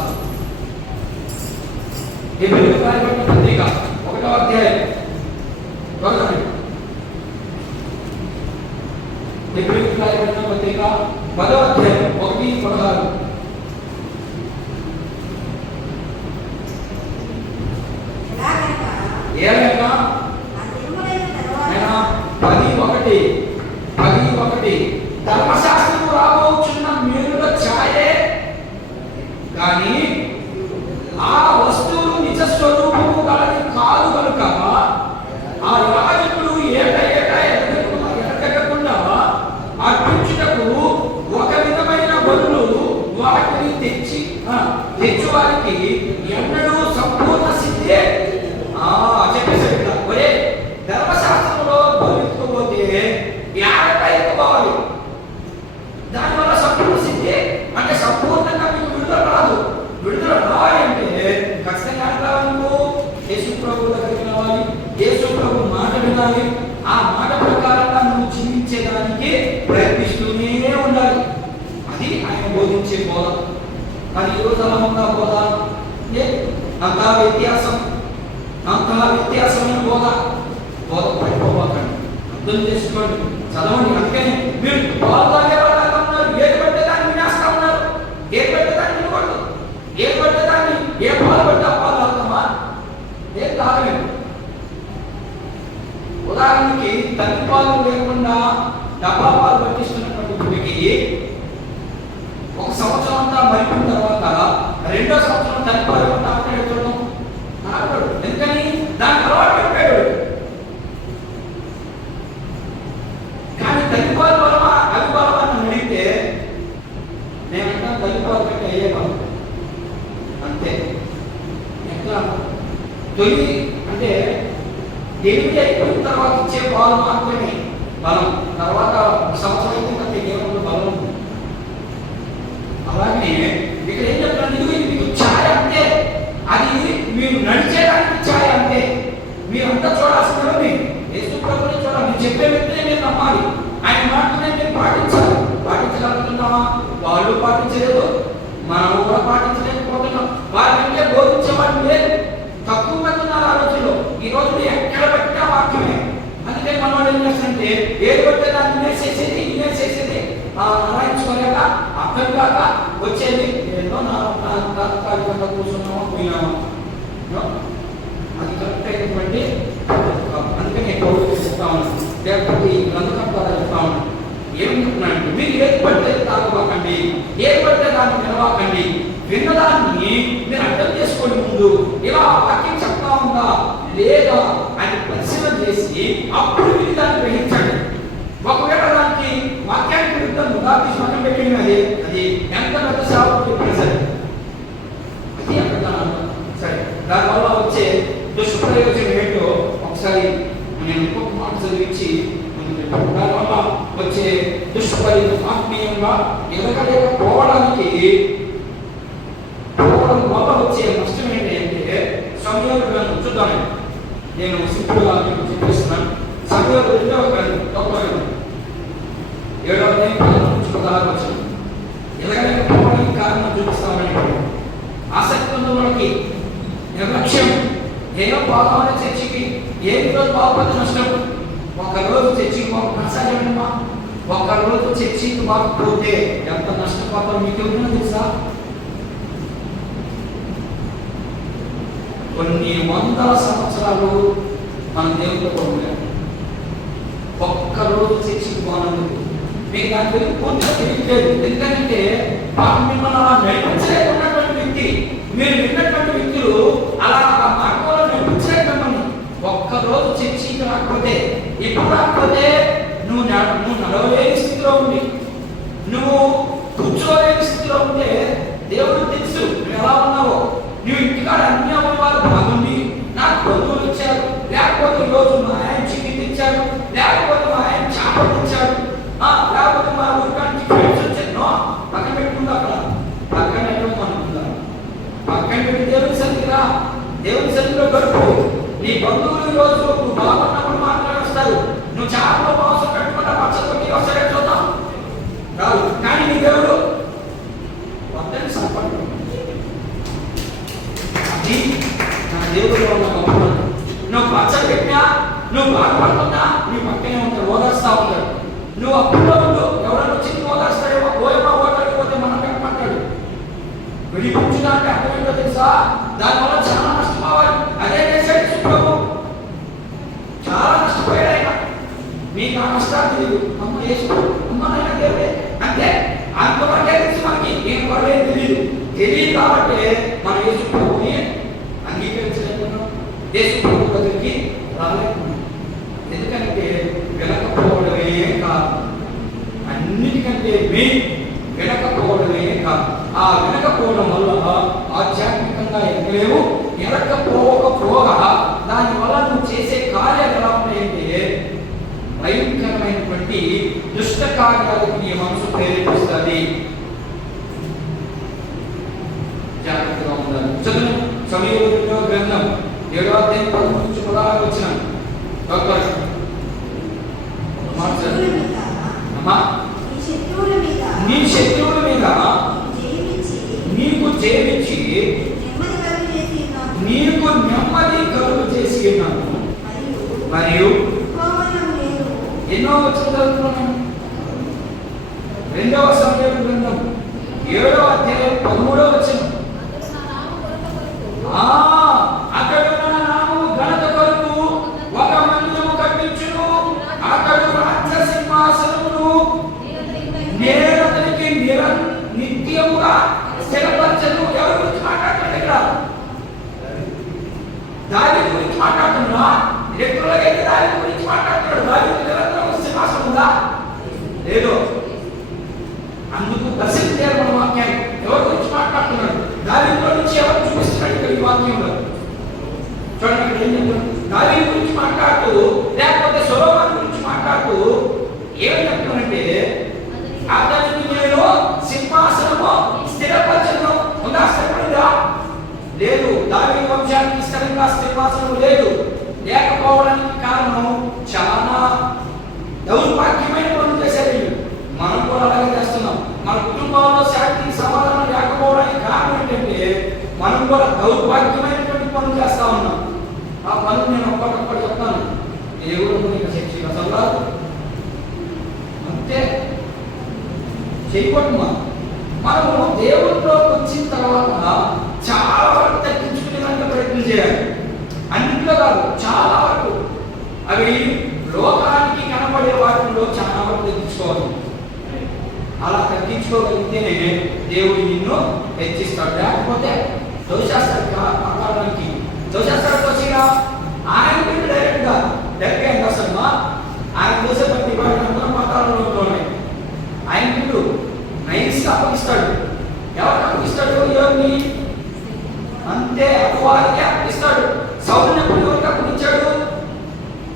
హెబ్రీయులకు రాయబడిన పత్రిక 1వ అధ్యాయం హెబ్రీయులకు రాయబడిన పత్రిక 10వ అధ్యాయం 1-16. ఏలైనా 10:1 ధర్మశాస్త్రము రాబోచున్న మేలుల ఛాయే కానీ ఆ వస్తువులు నిజ స్వరూపము గలది కాదు కనుక ఆ యాజకుడు ఎడతెగకుండా అర్పించుటకు ఒక విధమైన బలులు వాటిని తెచ్చువారికి ఎన్నడూ సంపూర్ణ సిద్ధే. చెప్పేసాడు ఒరే, ధర్మశాస్త్రంలో బలిపోతే ఎత్తుకోవాలి. దానివల్ల సంపూర్ణ సిద్ధి అంటే సంపూర్ణంగా మీకు విడుదల రాదు. విడుదల రావాలి అంటే ఖచ్చితంగా నువ్వు యేసు ప్రభు దగ్గరికి రావాలి, యేసు ప్రభు మాట వినాలి. ఆ మాట ప్రకారంగా నువ్వు జీవించేదానికి ప్రయత్నిస్తూనే ఉండాలి. అది ఆయన బోధించే బోధ. అది ఈరోజు అలా ఉందా బోధ? అంతా వ్యత్యాసమైన బోధ పడిపోకండి. అర్థం చేసుకోండి, చదవండి. అందుకని మీరు బాగుతాగే వాళ్ళగా ఉన్నారు. ఏది పడితే దాన్ని వినేస్తా ఉన్నారు. ఏది పడితే దాన్ని వినకూడదు. ఏది పడితే దాన్ని ఏ పాలు పడితే ఆ పాలు తాగుతామా? ఏం తాగలేదు. ఉదాహరణకి తల్లి పాలు లేకుండా డబ్బా పాలు పట్టిస్తున్నటువంటి గుడికి 1 సంవత్సరం అంతా మరిపిన తర్వాత 2వ సంవత్సరం తల్లి పాలు తాగడం తాగడు. ఎందుకని దానికి అలవాటు పెట్టాడు. కానీ తల్లిపాలు బలమా అవి బలమా అని అడిగితే నేనంటా తల్లిపాలు కంటే అయ్యే బలం. అంతే. ఎట్లా తొలి అంటే డెలివరీ అయిపోయిన తర్వాత ఇచ్చే పాలు మాత్రమే బలం. తర్వాత 1 సంవత్సరం అయితే కంటే కేవలం బలం ఉంది. అలాగే ఇక్కడ ఏం చెప్తాను, ఇది మీకు ఛాయ అంటే అది మీరు నడిచేదానికి ఛాయ అంతే. మీరంతా చూడాల్సిందే. యేసు ప్రభువుని చూడాలి. మీరు చెప్పే వ్యక్తిని మీరు నమ్మాలి. ఆయన మాటనే మీరు పాటించాలి. పాటించగలుగుతున్నామా? వాళ్ళు పాటించలేదు, మనం కూడా పాటించలేకపోతున్నాం. వారికంటే బోధించే వాళ్ళు లేదు, తక్కువ మంది ఉన్నారు ఆ రోజుల్లో. ఈ రోజు ఎక్కడ పెట్టినా వాక్యమే. అందుకే మన వాళ్ళు ఏం చేస్తుంటే ఏది పడితే దాన్ని వినేసేసేది నారాయించుకోలేక అర్థం కాక వచ్చేది ఏదో తాత్కాలికంగా కూర్చున్నామా పోయినామా. అది కరెక్ట్ అయినటువంటి. అందుకని చెప్తా ఉన్నాను, లేకపోతే ఈ గ్రంథకం ద్వారా చెప్తా ఉన్నాను. ఏం చెప్తున్నానంటే మీరు ఏది పడితే తాగబాకండి, ఏది పడితే దాన్ని వినవాకండి. విన్నదాన్ని మీరు అర్థం చేసుకోండి. ముందు ఇలా వాక్యం చెప్తా ఉందా లేదా అని పరిశీలన చేసి అప్పుడు మీరు దాన్ని గ్రహించండి. ఒకవేళ దానికి వాక్యానికి విరుద్ధం ఉదాహరణ పెట్టింది అది ఎంత పెద్ద సేవ చెప్పినా సరే అది అక్కడ దానివల్ల వచ్చే దుష్ప్రయోజనం ఏంటో ఒకసారి నేను ఇంకొక మాట చదివించి దానివల్ల వచ్చే దుష్ఫలితం ఆత్మీయంగా ఎదగలేకపోవడం వల్ల వచ్చే నష్టం ఏంటంటే సమయాలు గ్రంథం చూద్దాం. నేను సింపుల్గా మీకు చెప్పేస్తున్నాను. సమయాలు 2వ గ్రంథం 7వ అధ్యాయం 16 వచనం. ఎదగలేకపోవడానికి కారణం చూపిస్తామని ఆసక్తి ఉన్న వాళ్ళకి నిర్లక్ష్యం, ఏదో బాగా చర్చికి ఏం రోజు బాగుపడి నష్టం. ఒకరోజు చర్చికి బాగుపడమా, ఒకరోజు చర్చికి బాగుపోతే ఎంత నష్టపోతారో మీకు ఎవరైనా తెలుసా? కొన్ని వందల సంవత్సరాలు మన దేవుడితో ఉండేది. ఒక్కరోజు చర్చికి బాగున్నందుకు మీకు దాని గురించి పూర్తిగా తెలియట్లేదు. ఎందుకంటే మిమ్మల్ని అలా నడిపించలేకున్నటువంటి వ్యక్తి, మీరు విన్నటువంటి వ్యక్తులు అలా ఆ మార్గంలో నడిపించలేదు మిమ్మల్ని. ఒక్కరోజు చర్చికి రాకపోతే, ఇప్పుడు రాకపోతే నువ్వు నడవలేని స్థితిలో ఉండి, నువ్వు కూర్చోలేని స్థితిలో ఉంటే దేవుడు తెలుసు నువ్వు ఎలా ఉన్నావో. నువ్వు ఇంటికాడ అన్ని అవయవాలు బాగుండి, నాకు బంధువులు ఇచ్చారు, లేకపోతే ఈరోజు మా ఆయన చికెన్ ఇచ్చారు, లేకపోతే మా ఆయన చేపలు ఇచ్చారు, లేకపోతే మా ఊరికి ఫ్రెండ్స్ వచ్చాను పక్కన పెట్టుకుందా. అక్కడ పక్కన అనుకుందా, పక్కన పెట్టి దేవుని సన్నిధిరా, దేవుని సన్నిధిలో గడుపు. నీ బంధువులు ఈరోజు నువ్వు బాగున్నప్పుడు మాట్లాడేస్తారు. నువ్వు చేపలు మాంసం పెట్టుకున్న పచ్చడి వస్తాడే చూద్దాం రాదు. కానీ నీ దేవుడు వద్దని సరిపడు. అది నా దేవుడు నువ్వు పచ్చడి పెట్టినా, నువ్వు బాధపడుతున్నా నీ పక్కనే ఉంటాడు, ఓదార్స్తా ఉంటాడు. నువ్వు అప్పుల్లో ఉండు, ఎవరైనా వచ్చి ఓదార్స్తాడేమో, ఓయమా ఓదాడిపోతే మనం పెట్టమంటాడు. విడిపించుదా అంటే అర్థమేంటో తెలుసా? దానివల్ల చాలా నష్టపోవాలి. అదే చేశాడు సుప్రభు, చాలా నష్టపోయాడు ఆయన. మీకు ఆ నష్టాలు తెలియదు. అమ్మ యేసు అమ్మ నాయన దేవుడే అంటే అంతవరకే తెలుసు మనకి. నేను కూడా తెలియదు కాబట్టి మన యేసు ప్రభుని అంగీకరించలేకున్నాం, యేసు ప్రభు దగ్గరికి రాలేకున్నాం. ఎందుకంటే వినకపోవడమే కాదు, అన్నిటికంటే మెయిన్ వినకపోవడమే కాదు. ఆ వినకపోవడం వల్ల ఆధ్యాత్మికంగా ఎక్కలేవు. వినకపోకపోగా దానివల్ల నువ్వు చేసే కార్యాలు ఎలా ఉన్నాయంటే భయంకరమైనటువంటి దుష్ట కార్యాలకు నీ మనసు ప్రేరేపిస్తుంది. జాగ్రత్తగా ఉండాలి. చదువు సమయంలో గ్రంథం 7వ అధ్యాయం 13-16 వచనం. డాక్టర్ నీ శత్రువుల మీద నీకు జయించి నీకు నెమ్మది కలుగు చేసి ఉన్నాను. మరియు ఎన్నో చదువుతున్నాను. 2వ సమయం గ్రంథం 7వ అధ్యాయం 13వ వచనం. అతడు నా నామము ఘనత కొరకు ఒక మందిరము కట్టించును, అతడు రాజ్య సింహాసనమును నేను అతనికి నిత్యముగా స్థిరపరచను. ఎవరి గురించి మాట్లాడుతున్నాడు ఇక్కడ? దావీదు గురించి మాట్లాడుతున్నా. రెగ్యులర్గా అయితే దావీదు గురించి మాట్లాడుతున్నాడు. దావీదు నిరంతరం సింహాసనం ఉందా? లేదు. అందుకు దర్శించారు మన వాక్యాన్ని. ఎవరి గురించి మాట్లాడుతున్నాడు? దావీదు నుంచి ఎవరు చూపిస్తున్నాడు ఇక్కడ ఈ వాక్యంలో? చూడండి ఇక్కడ ఏం చెప్తున్నాడు. దావీదు గురించి మాట్లాడుతూ లేకపోతే సొలొమోను గురించి మాట్లాడుతూ ఏమని చెప్తున్నాడంటే అతనికి నేను సింహాసనము స్థిరపరచను. ఉందా? స్థిరపడిందా? లేదు. దావీదు వంశానికి స్థిరంగా సింహాసనం లేదు. లేకపోవడానికి కారణం చాలా దౌర్భాగ్యమైన పనులు చేశారు. మనం కూడా అలాగే చేస్తున్నాం. మన కుటుంబంలో శాంతి సమాధానం లేకపోవడానికి కారణం ఏంటంటే మనం కూడా దౌర్భాగ్యమైనటువంటి పనులు చేస్తా ఉన్నాం. ఆ పనులు నేను ఒక్కటొక్కటి చెప్తాను. దేవుడు శిక్ష అసలు అంతే చేయకూడదు. మనము దేవుడిలోకి వచ్చిన తర్వాత చాలా వరకు తగ్గించుకునేదానికి ప్రయత్నం చేయాలి. అన్నింటిలో కాదు, చాలా వరకు. అవి లోకానికి కనపడే వాటిలో చాలా వరకు తగ్గించుకోవాలి. అలా తగ్గించుకోగలిగితేనే దేవుడు నిన్ను హెచ్చిస్తాడు. లేకపోతే దోషేస్తాడు. మాట్లాడడానికి దోషేస్తాడు. దోషిగా ఆయన మీరు డైరెక్ట్గా ఏం చేస్తాడమ్మా? ఆయన దోష బట్టి అందరూ మాట్లాడడంలో ఉన్నాయి. ఆయన మీరు నైస్గా అప్పగిస్తాడు. ఎవరికి అప్పగిస్తాడు? ఎవరిని? అంతే అపవాదికి అప్పగిస్తాడు. సౌలుని ఎప్పుడు ఎవరికి అప్పగించాడు?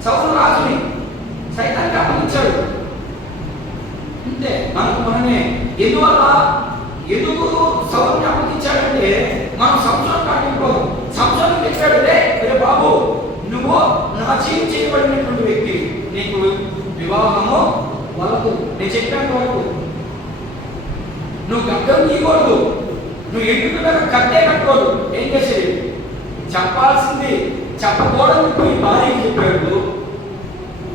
సౌలు రాజుని సైతానికి అప్పగించాడు. అంతే మనమే. ఎందుకు సౌలుని అప్పగించాడంటే మనం సంవత్సరం కాకపోదు. సంవత్సరం తెచ్చాడు, రే బాబు నువ్వు నా చేయబడినటువంటి వ్యక్తి, నీకు వివాహము వాళ్ళకు నేను చెప్పినంత వరకు నువ్వు గడ్డం తీయకూడదు, నువ్వు ఎంటుకున్నాక కట్టే కట్టుకోదు. ఏం చేసేది? చెప్పాల్సింది చెప్పకూడదు పోయి భార్యకి చెప్పాడు.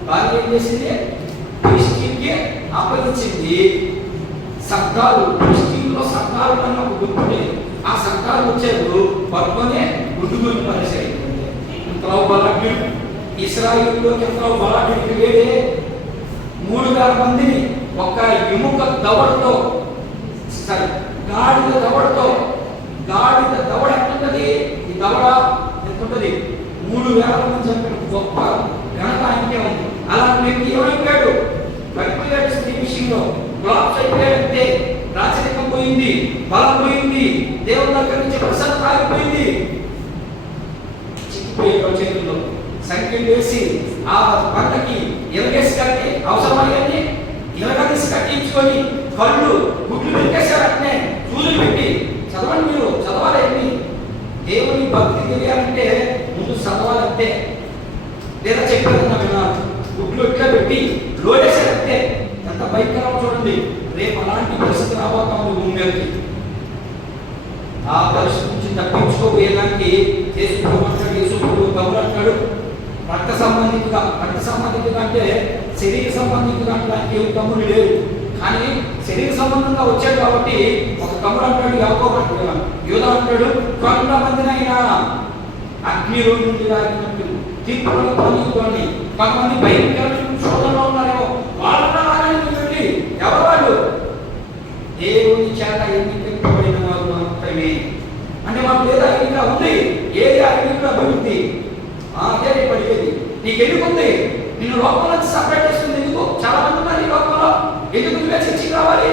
భార్య ఏం చేసింది? క్రిస్టియన్కి అప్పగించింది. సర్దాలు క్రిస్టియన్లో సర్దాలు అన్న ఒక గుర్తుని ఆ సర్దాలు వచ్చారు పట్టుకొని గుడ్డుగురి పరిసరి ఎంతలో బలాఢ్యుడు ఇస్రాయిల్లోకి ఎంతలో బలాఢ్యుడికి వేరే 3000 మందిని ఒక ఎముక దవడతో గాడిద దవడ ఎంతుంటది? ఈ దవడ ఎంతుంటది? 3000 మంది చంపిన గొప్ప ఘనత ఆయనకే ఉంది. అలాంటి వ్యక్తి ఏమైపోయాడు? పడిపోయాడు. స్త్రీ విషయంలో బ్లాక్స్ అయిపోయాడంటే రాచరికం పోయింది, బలం పోయింది, దేవుని దగ్గర నుంచి ప్రసన్నత ఆగిపోయింది. చిక్కిపోయాడు చేతుల్లో సంఖ్యలు వేసి ఆ పంటకి ఇరగేసి కట్టి అవసరమయ్యాన్ని ఇరగదీసి కట్టించుకొని కళ్ళు గుడ్లు పెట్టేశారు. అట్నే చూదులు పెట్టి చదవండి, మీరు చదవాలండి. దేవుని భక్తి తెలియాలంటే ముందు చదవాలంటే, లేదా చెప్పేదన్నా వినాలి. గుడ్లు ఇట్లా పెట్టి లోడేశారంటే ఎంత భయంకరం చూడండి. రేపు అలాంటి పరిస్థితి రాబోతా ఉంది భూమి మీదకి. ఆ పరిస్థితి నుంచి తప్పించుకోబోయేదానికి చేసుకుంటాడు. యేసుప్రభువు గమనంటాడు, రక్త సంబంధికుగా అంటే శరీర సంబంధికుగా అంటే తమ్ముడు లేడు, కానీ శరీర సంబంధంగా వచ్చాడు కాబట్టి ఒక తమ్ముడు అంటాడు, యాకోబు అంటాడు, యూదా అంటాడు, కొంతమందినైనా అగ్నిలో నుండి రాగినట్టు తీర్పులను పొందుకొని కొంతమంది భయంకరమైన శోధనలో ఉన్నారేమో వాళ్ళని ఎవరు వాళ్ళు? దేవుని చేత ఎన్నికబడిన వారు మాత్రమే. అంటే మాకు లేదా ఎన్నిక ఉంది, ఏది ఆ ఎన్నిక అభివృద్ధి అదే పడిపోయింది. నీకు ఎందుకుంది? నిన్ను లోపల నుంచి సపరేట్ చేస్తుంది. ఎందుకు? చాలా మంది ఉన్నారు ఈ లోకంలో. ఎందుకు నువ్వే చర్చికి రావాలి?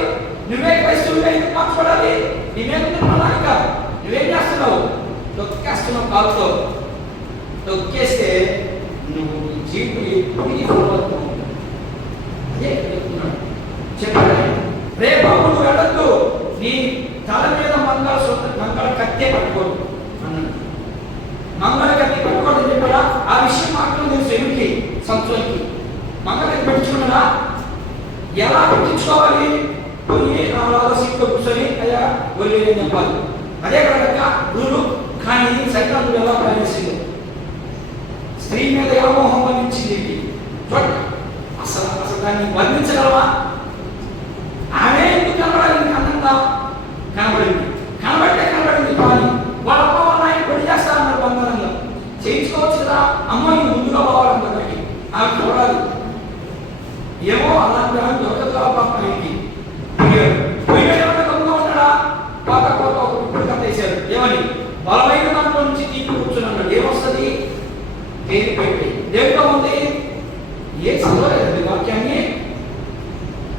నువ్వే క్రైస్తవుడిగా ఎందుకు మార్చబడాలి? నీవేందుకు మళ్ళీ కాదు. నువ్వేం చేస్తున్నావు? తొక్కేస్తున్నావు. కాలుతో తొక్కేస్తే నువ్వు నీ జీవితం ఎప్పుడు అదే చెప్తున్నాడు. చెప్పాడు, రే బాబు నువ్వు వెళ్ళొద్దు, నీ తల మీద మంగళ కత్తే పట్టుకోడు అన్నాడు. మంగళ కత్తి పట్టుకోవడం చెప్పాడా? ఆ విషయం మాత్రం తెలుసు. ఎవరికి? సంతులకి. మంగళ కత్తి పెట్టించుకున్నాడా? ఎలా పెట్టించుకోవాలి? పోయి సీట్లో కూర్చొని అయ్యా ఒళ్ళు చెప్పాలి. అదే కనుక గురు. కానీ సైతాను ఎలా ప్రవేశింది? స్త్రీ మీద వ్యామోహం వర్ణించింది. చూడండి, అసలు దాన్ని వర్ణించగలవా? ఆమె ఎందుకు కనబడాలి? అందంగా కనబడింది, కనబడింది. కానీ వాళ్ళ వాళ్ళ ఆయన పెళ్లి చేస్తారన్నారు. బంగారంగా చేయించుకోవచ్చు కదా. అమ్మాయి ముందుగా పోవాలన్నదానికి ఆమె చూడాలి. ఏమో అలాంటి దొరకదు పాప ఆయనకి. ఏమన్నా గమ్ముగా ఉన్నాడా? పాత కోత ఇప్పుడు కట్టేశారు. ఏమని? బలమైన దాంట్లో నుంచి తీపి కూర్చున్నాడు. ఏమొస్తుంది? దేవుగా ఉంది. ఏ చదవలేదండి వాక్యాన్ని.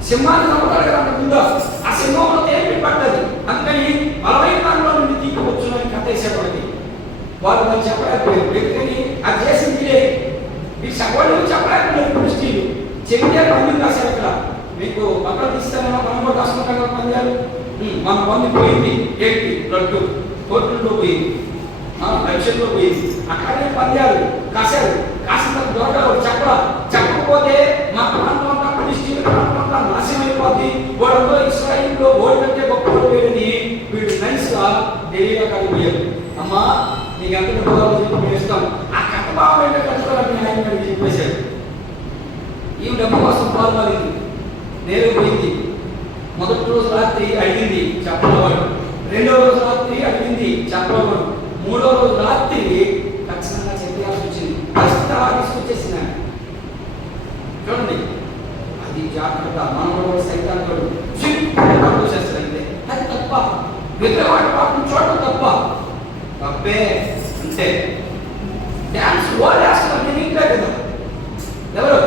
సింహాన్ని నమ్మకాలు కదా అంతకుందా. ఆ సింహంలో తేలిపి పడ్డది. అందుకని బలమైన దాంట్లో నుండి తీపి కూర్చున్నాను కట్టేసేవాడికి. వాళ్ళు మరి చెప్పలేకపోయారు. వ్యక్తిని అది చేసింది మీరు చెప్పలేదు, చెప్పలేకపోయారు. దృష్టిలు చెప్తే పండుగ రాశారు. అక్కడ మీకు పక్కన తీస్తానో మనం కూడా రాసుకుంటాం కదా పందాలు. మన పంది పోయింది. ఏంటి? లడ్డు కోట్లలో పోయింది, లక్ష్యంలో పోయింది. అక్కడే పందాలు కాశారు. కాసిన దొరకదు. చెప్పకపోతే మా ప్రాంతం అంతా క్రిస్టియన్ ప్రాంతం అంతా నాశనం అయిపోద్ది. వాడంలో ఇస్రాయిల్లో ఓడి కంటే గొప్ప వేరని వీడు నైస్గా డైలీగా కలిగిపోయారు. అమ్మా నీకు ఎంత చెప్పి వేస్తాం. ఆ కథభావం ఏంటో కలుసుకోవాలని ఆయన చెప్పేశాడు. ఈ డబ్బు కోసం పాల్గొనింది, నేరు పోయింది. మొదటి రోజు రాత్రి అడిగింది, చెప్పలేవాడు. రెండో రోజు రాత్రి అడిగింది, చెప్పలేవాడు. మూడో రోజు రాత్రి ఖచ్చితంగా చెప్పాల్సి వచ్చింది. తీసుకొచ్చేసింది. చూడండి, అది జాగ్రత్త. మనలో సైతాన్ని చేస్తారంటే అది తప్ప. విగ్రహవాడి పాపం చూడటం తప్పే. అంటే డ్యాన్స్ వాళ్ళు వేస్తున్నారు, నేను ఇంకా కదా. ఎవరు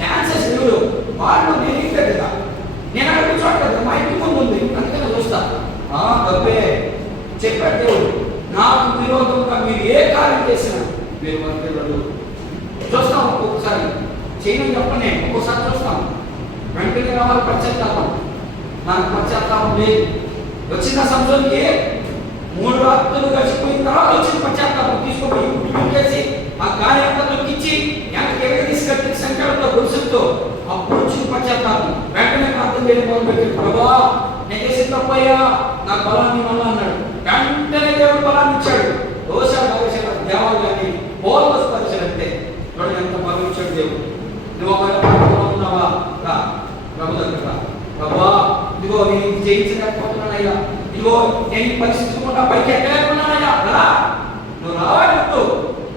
డ్యాన్సెస్? ఎవరు వాళ్ళు? నేను ఇంకా కదా. నేను అక్కడికి చూడలేదు, మా ఇంటి ముందు ఉంది, అందుకని చూస్తా. తప్పే చెప్పాడు దేవుడు. నాకు విరోధంగా మీరు ఏ కార్యం చేసినా మీరు వర్తిల్లరు. చూస్తాం ఒక్కొక్కసారి చేయని చెప్పండి, ఒక్కొక్కసారి చూస్తాం వెంటనే రావాలి పశ్చాత్తాపం. నాకు పశ్చాత్తాపం లేదు. వచ్చిన సంవత్సరానికి 3 రాత్రులు గడిచిపోయిన తర్వాత వచ్చిన పశ్చాత్తాపం తీసుకుపోయి చేసి ఆ గాలి అంతా తొక్కించి వెనక్కి ఎక్కడ తీసుకెళ్ళి సంకటంతో గురుసుతో అప్పుడు వచ్చిన పశ్చాత్తాపం. వెంటనే ప్రార్థన చేయడం మొదలుపెట్టాడు. ప్రభా నేను చేసిన తప్పయ్యా, నా బలాన్ని మళ్ళా అన్నాడు. వెంటనే దేవుడు బలాన్ని ఇచ్చాడు. దోషాలు భావించాడు దేవాలు కానీ పోల్వస్ పరిచయం అంతే. చూడండి ఎంత భావించాడు దేవుడు. నువ్వు ఉన్నావా రా ప్రభు దగ్గర. ప్రభా ఇదిగో నేను జయించలేకపోతున్నానయ్యా, ఇదిగో నేను పరిస్థితి కూడా పైకి ఎక్కలేకున్నానయ్యా రా, నువ్వు రావద్దు,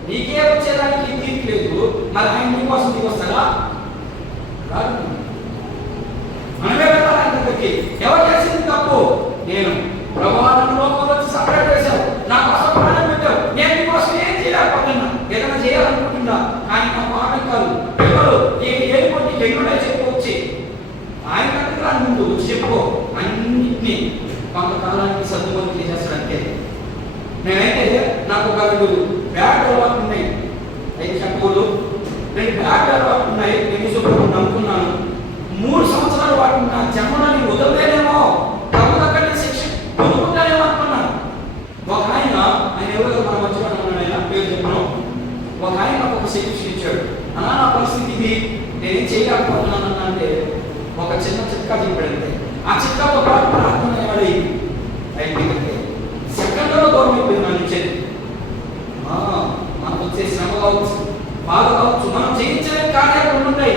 నీకే వచ్చేదానికి తీర్పు లేదు, మరి ఆయన నీకోసం నీకు వస్తాడా? రాదు. మనమే వెళ్ళాలి ఆయన దగ్గరికి. ఎవరు చేసింది తప్పు? నేను. ప్రభావాలను లోపల వచ్చి సపరేట్ చేశావు, నా కోసం ప్రాణం పెట్టావు, నేను నీకోసం ఏం చేయలేకపోతున్నా, ఏదైనా చేయాలనుకుంటున్నా, కానీ నా మాట కాదు. ఎవరు నేను ఏడుకోండి ఎన్నుడే చెప్పుకొచ్చి ఆయన దగ్గర ముందు చెప్పుకో, అన్నింటినీ కొంతకాలానికి సర్దుబాటు చేసేస్తాడంటే. నేనైతే నాకు ఒక 2 బ్యాడ్ అలవాట్లు ఉన్నాయి, 5 చెప్పులు 2 బ్యాడ్ అలవాట్లు ఉన్నాయి. నేను శుభ్రం నమ్ముకున్నాను. 3 సంవత్సరాలు వాటిని నా జన్మని వదలలేనేమో, ప్రభు దగ్గర శిక్ష పొందుకుంటానేమో అనుకున్నాను. ఒక ఆయన ఎవరో మన మధ్యలో ఉన్నాడు, ఆయన పేరు చెప్పను. ఒక ఆయన నాకు ఒక శిక్ష ఇచ్చాడు. అలా నా పరిస్థితి ఇది, నేనేం చేయలేకపోతున్నాను అంటే ఒక చిన్న చిట్కా చెప్పాడంటే ఆ చిట్కాతో పాటు ప్రార్థన ఏమడైంది అయిపోయిందంటే సెకండ్లో దూరం అయిపోయింది నా నుంచి. మనకు వచ్చే శ్రమ కావచ్చు, బాధ కావచ్చు, మనం చేయించలేని కార్యాలు ఉంటాయి.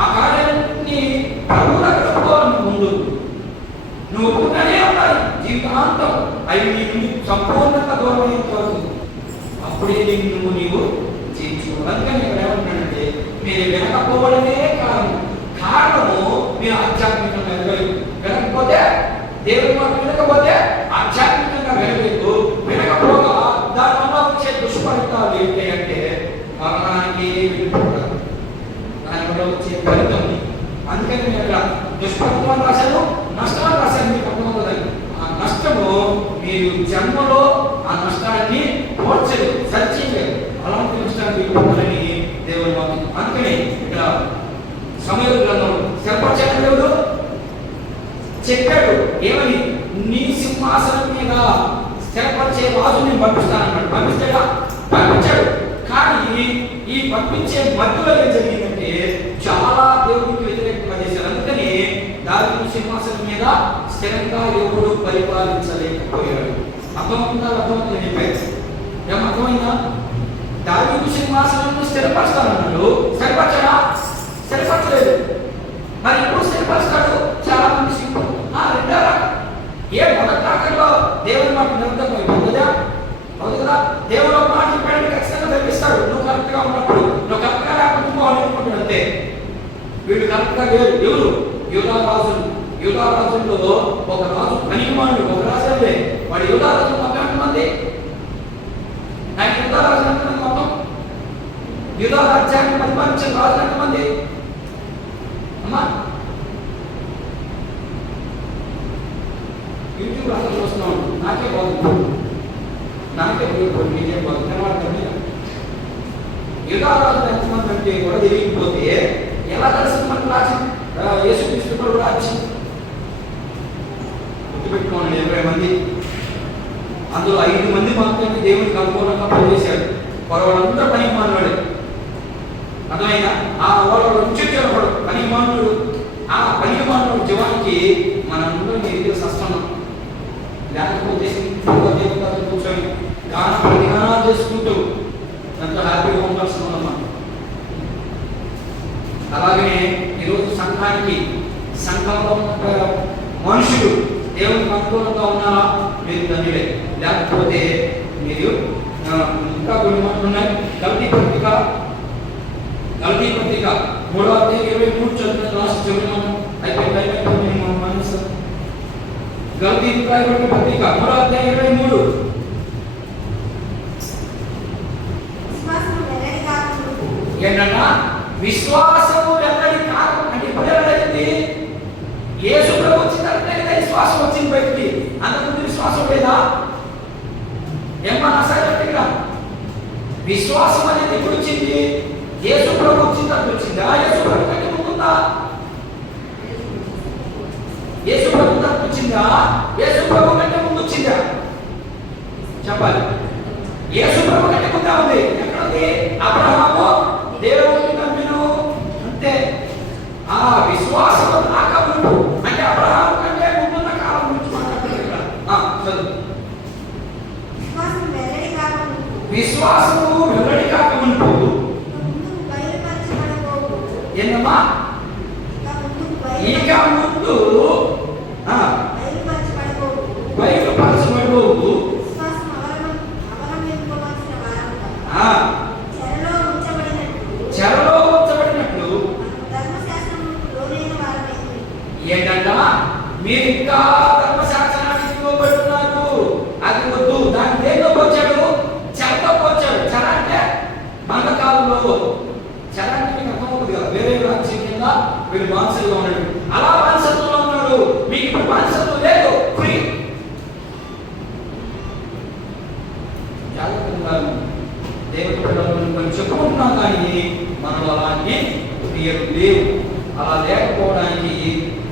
ఆ కార్యాలన్నీ ప్రభువులకు ముందు నువ్వు ఒప్పుకుంటూనే ఉండాలి జీవితాంతం. అవి నీకు సంపూర్ణంగా దూరం అయ్యేంత వరకు అప్పుడే నీవు చేయించుకోవాలి. అందుకని ఇక్కడ ఏమంటున్నాడంటే మీరు వినకపోవడమే కారణము మీరు ఆధ్యాత్మికంగా వినకపోతే, దేవుడి మాట వినకపోతే ఆధ్యాత్మికంగా వినలేదు. వినకపోగా దానివల్ల వచ్చే దుష్ఫలితాలు ఏంటి అంటే మరణానికి వినకూడదు, దానివల్ల వచ్చే ఫలితం. అందుకని నేను దుష్ఫలితాన్ని రాశాను, నష్టాన్ని రాశాను. మీకు అర్థమవుతుంది. ఆ నష్టము మీరు జన్మలో ఆ నష్టాన్ని పోడ్చదు, సరిచేయలేదు. అలాంటి నష్టాన్ని పొందాలని దేవుని వాక్యం. అందుకని ఇక్కడ సమూయేలు గ్రంథంలో స్థిరపరచని దేవుడు చెప్పాడు ఏమని, నీ సింహాసనం మీద స్థిరపరిచే రాజుని పంపిస్తానన్నాడు. పంపించాడు. కానీ ఈ పంపించే మధ్యలో ఏం జరిగిందంటే చాలా దేవుడికి వ్యతిరేకంగా చేశారు. అందుకని దావీదు సింహాసనం మీద స్థిరంగా ఎవడు పరిపాలించలేకపోయాడు. అర్థమవుతుందా? ఏమర్థమైందా? దావీదు సింహాసనం స్థిరపరుస్తానన్నాడు, స్థిరపరచడా? స్థిరపరచలేదు. మరి ఎప్పుడు స్థిరపరుస్తాడు? చాలా మంది రెండో రకం. మొదటి రకంలో దేవుని మాట నిరంతరం అవుతుందా? అవుతుంది కదా. దేవుడు మాట చెప్పాడు, ఖచ్చితంగా జరిపిస్తాడు. నువ్వు కరెక్ట్గా ఉన్నప్పుడు, నువ్వు కరెక్ట్గా లేకపోతే నువ్వు అనుకుంటున్నాడు అంతే. వీళ్ళు కరెక్ట్గా లేరు. ఎవరు? యూదారాజులు. యూదారాజుల్లో ఒక రాజు పనికిమానుడు, ఒక రాజు అంటే వాడు యూదారాజు మొత్తం ఎంతమంది? ఆయన యూదారాజు ఎంతమంది మొత్తం? యూదా రాజ్యాన్ని పరిపాలించిన రాజు ఎంతమంది అమ్మా? యూట్యూబ్ రాజు చూస్తున్నాం, నాకే బాగుంది, నాకే మీకే బాగుంది కనబడుతుంది. యూదారాజు ఎంతమంది అంటే కూడా తెలియకపోతే ఎలా కలిసి మనకు రాజ్యం? యేసుక్రీస్తు కూడా రాజ్యం గుర్తుపెట్టుకోండి. 20 మంది, అందులో 5 మంది మాత్రమే దేవునికి అనుకూలంగా పనిచేశాడు. వాళ్ళంతా పనికి మానవాడు. అర్థమైనా? వాళ్ళు ఉంచాడు పనికి మానుడు. ఆ పనికి మానుడు జీవానికి మనందరూ మీరు సస్తున్నాం. లేకపోతే కూర్చొని గానం చేసుకుంటూ ఎంతో హ్యాపీగా ఉండాల్సిన మనం. అలాగనే ఈరోజు సంఘానికి, సంఘంలో మనుషులు దేవునికి అనుకూలంగా ఉన్నారా? మీరు ధన్యులే. లేకపోతే మీరు ఇంకా కొన్ని మాటలు ఉన్నాయి. గల్తీ పత్రిక 3వ అధ్యాయం 23 చదువుతున్న రాసి చదువుతున్నాను. అయిపోయింది మనసు. గల్తీ పత్రిక 3వ అధ్యాయం 23. ఏంటన్నా? విశ్వాసము వెల్లడి కాదు అంటే ఇప్పుడు ఎవరైంది? యేసు ప్రభు వచ్చిన తర్వాత విశ్వాసం వచ్చింది బయటికి. అంతకుముందు విశ్వాసం లేదా? ఏమన్నా సరిగ్గా విశ్వాసం అనేది ఎప్పుడు వచ్చింది? యేసు ప్రభు వచ్చిన తర్వాత వచ్చిందా? యేసు ప్రభు కంటే ముందుందా? యేసు ప్రభు తర్వాత వచ్చిందా? యేసు ప్రభు కంటే ముందు వచ్చిందా? చెప్పాలి. యేసు ప్రభు కంటే ముందే ఉంది. ఎక్కడ ఉంది? అబ్రహాము దేవుని నమ్మిను అంటే ఆ విశ్వాసం రాకముందు, అంటే అబ్రహాము కంటే ముందున్న కాలం గురించి మాట్లాడుతున్నారు. చదువు. విశ్వాసము వెల్లడి కాకముందు ఏందమ్మా? ఇక ముందు బయలుపరచబడబోవు చెరలో ఉంచబడినట్లు ఏంటంట? మీరు ఇంకా ధర్మశాస్త్రానికి ఇవ్వబడుతున్నారు. అది వద్దు. దాన్ని దేంతో పోచాడు? చెరతో పోచాడు. చెర అంటే బంధకాలలో. చెర అంటే మీకు అర్థమవుతుంది కదా, వేరే రాజ్యం కింద వీడు బానిసలుగా ఉన్నాడు. అలా బానిసత్వంలో ఉన్నాడు. మీకు ఇప్పుడు బానిసత్వం లేదు, ఫ్రీ. జాగ్రత్తగా దేవుడి పిల్లలను మనం చెప్పుకుంటున్నాం, కానీ మనలో అలాంటి క్రియలు లేవు. అలా లేకపోవడానికి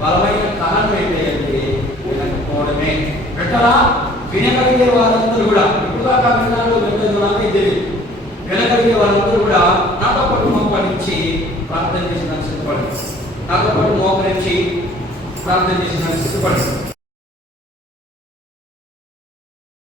బలమైన కారణం ఏంటంటే వినకపోవడమే. పెట్టరా వినగలిగే వారందరూ కూడా ఇప్పుడు దాకా విన్నారో వినలేదు నాకే తెలియదు. వినగలిగే వారందరూ కూడా నాతో పాటు మోకరించి ప్రార్థన చేసిన సిద్ధపడి, నాతో పాటు మోకరించి ప్రార్థన చేసిన సిద్ధపడి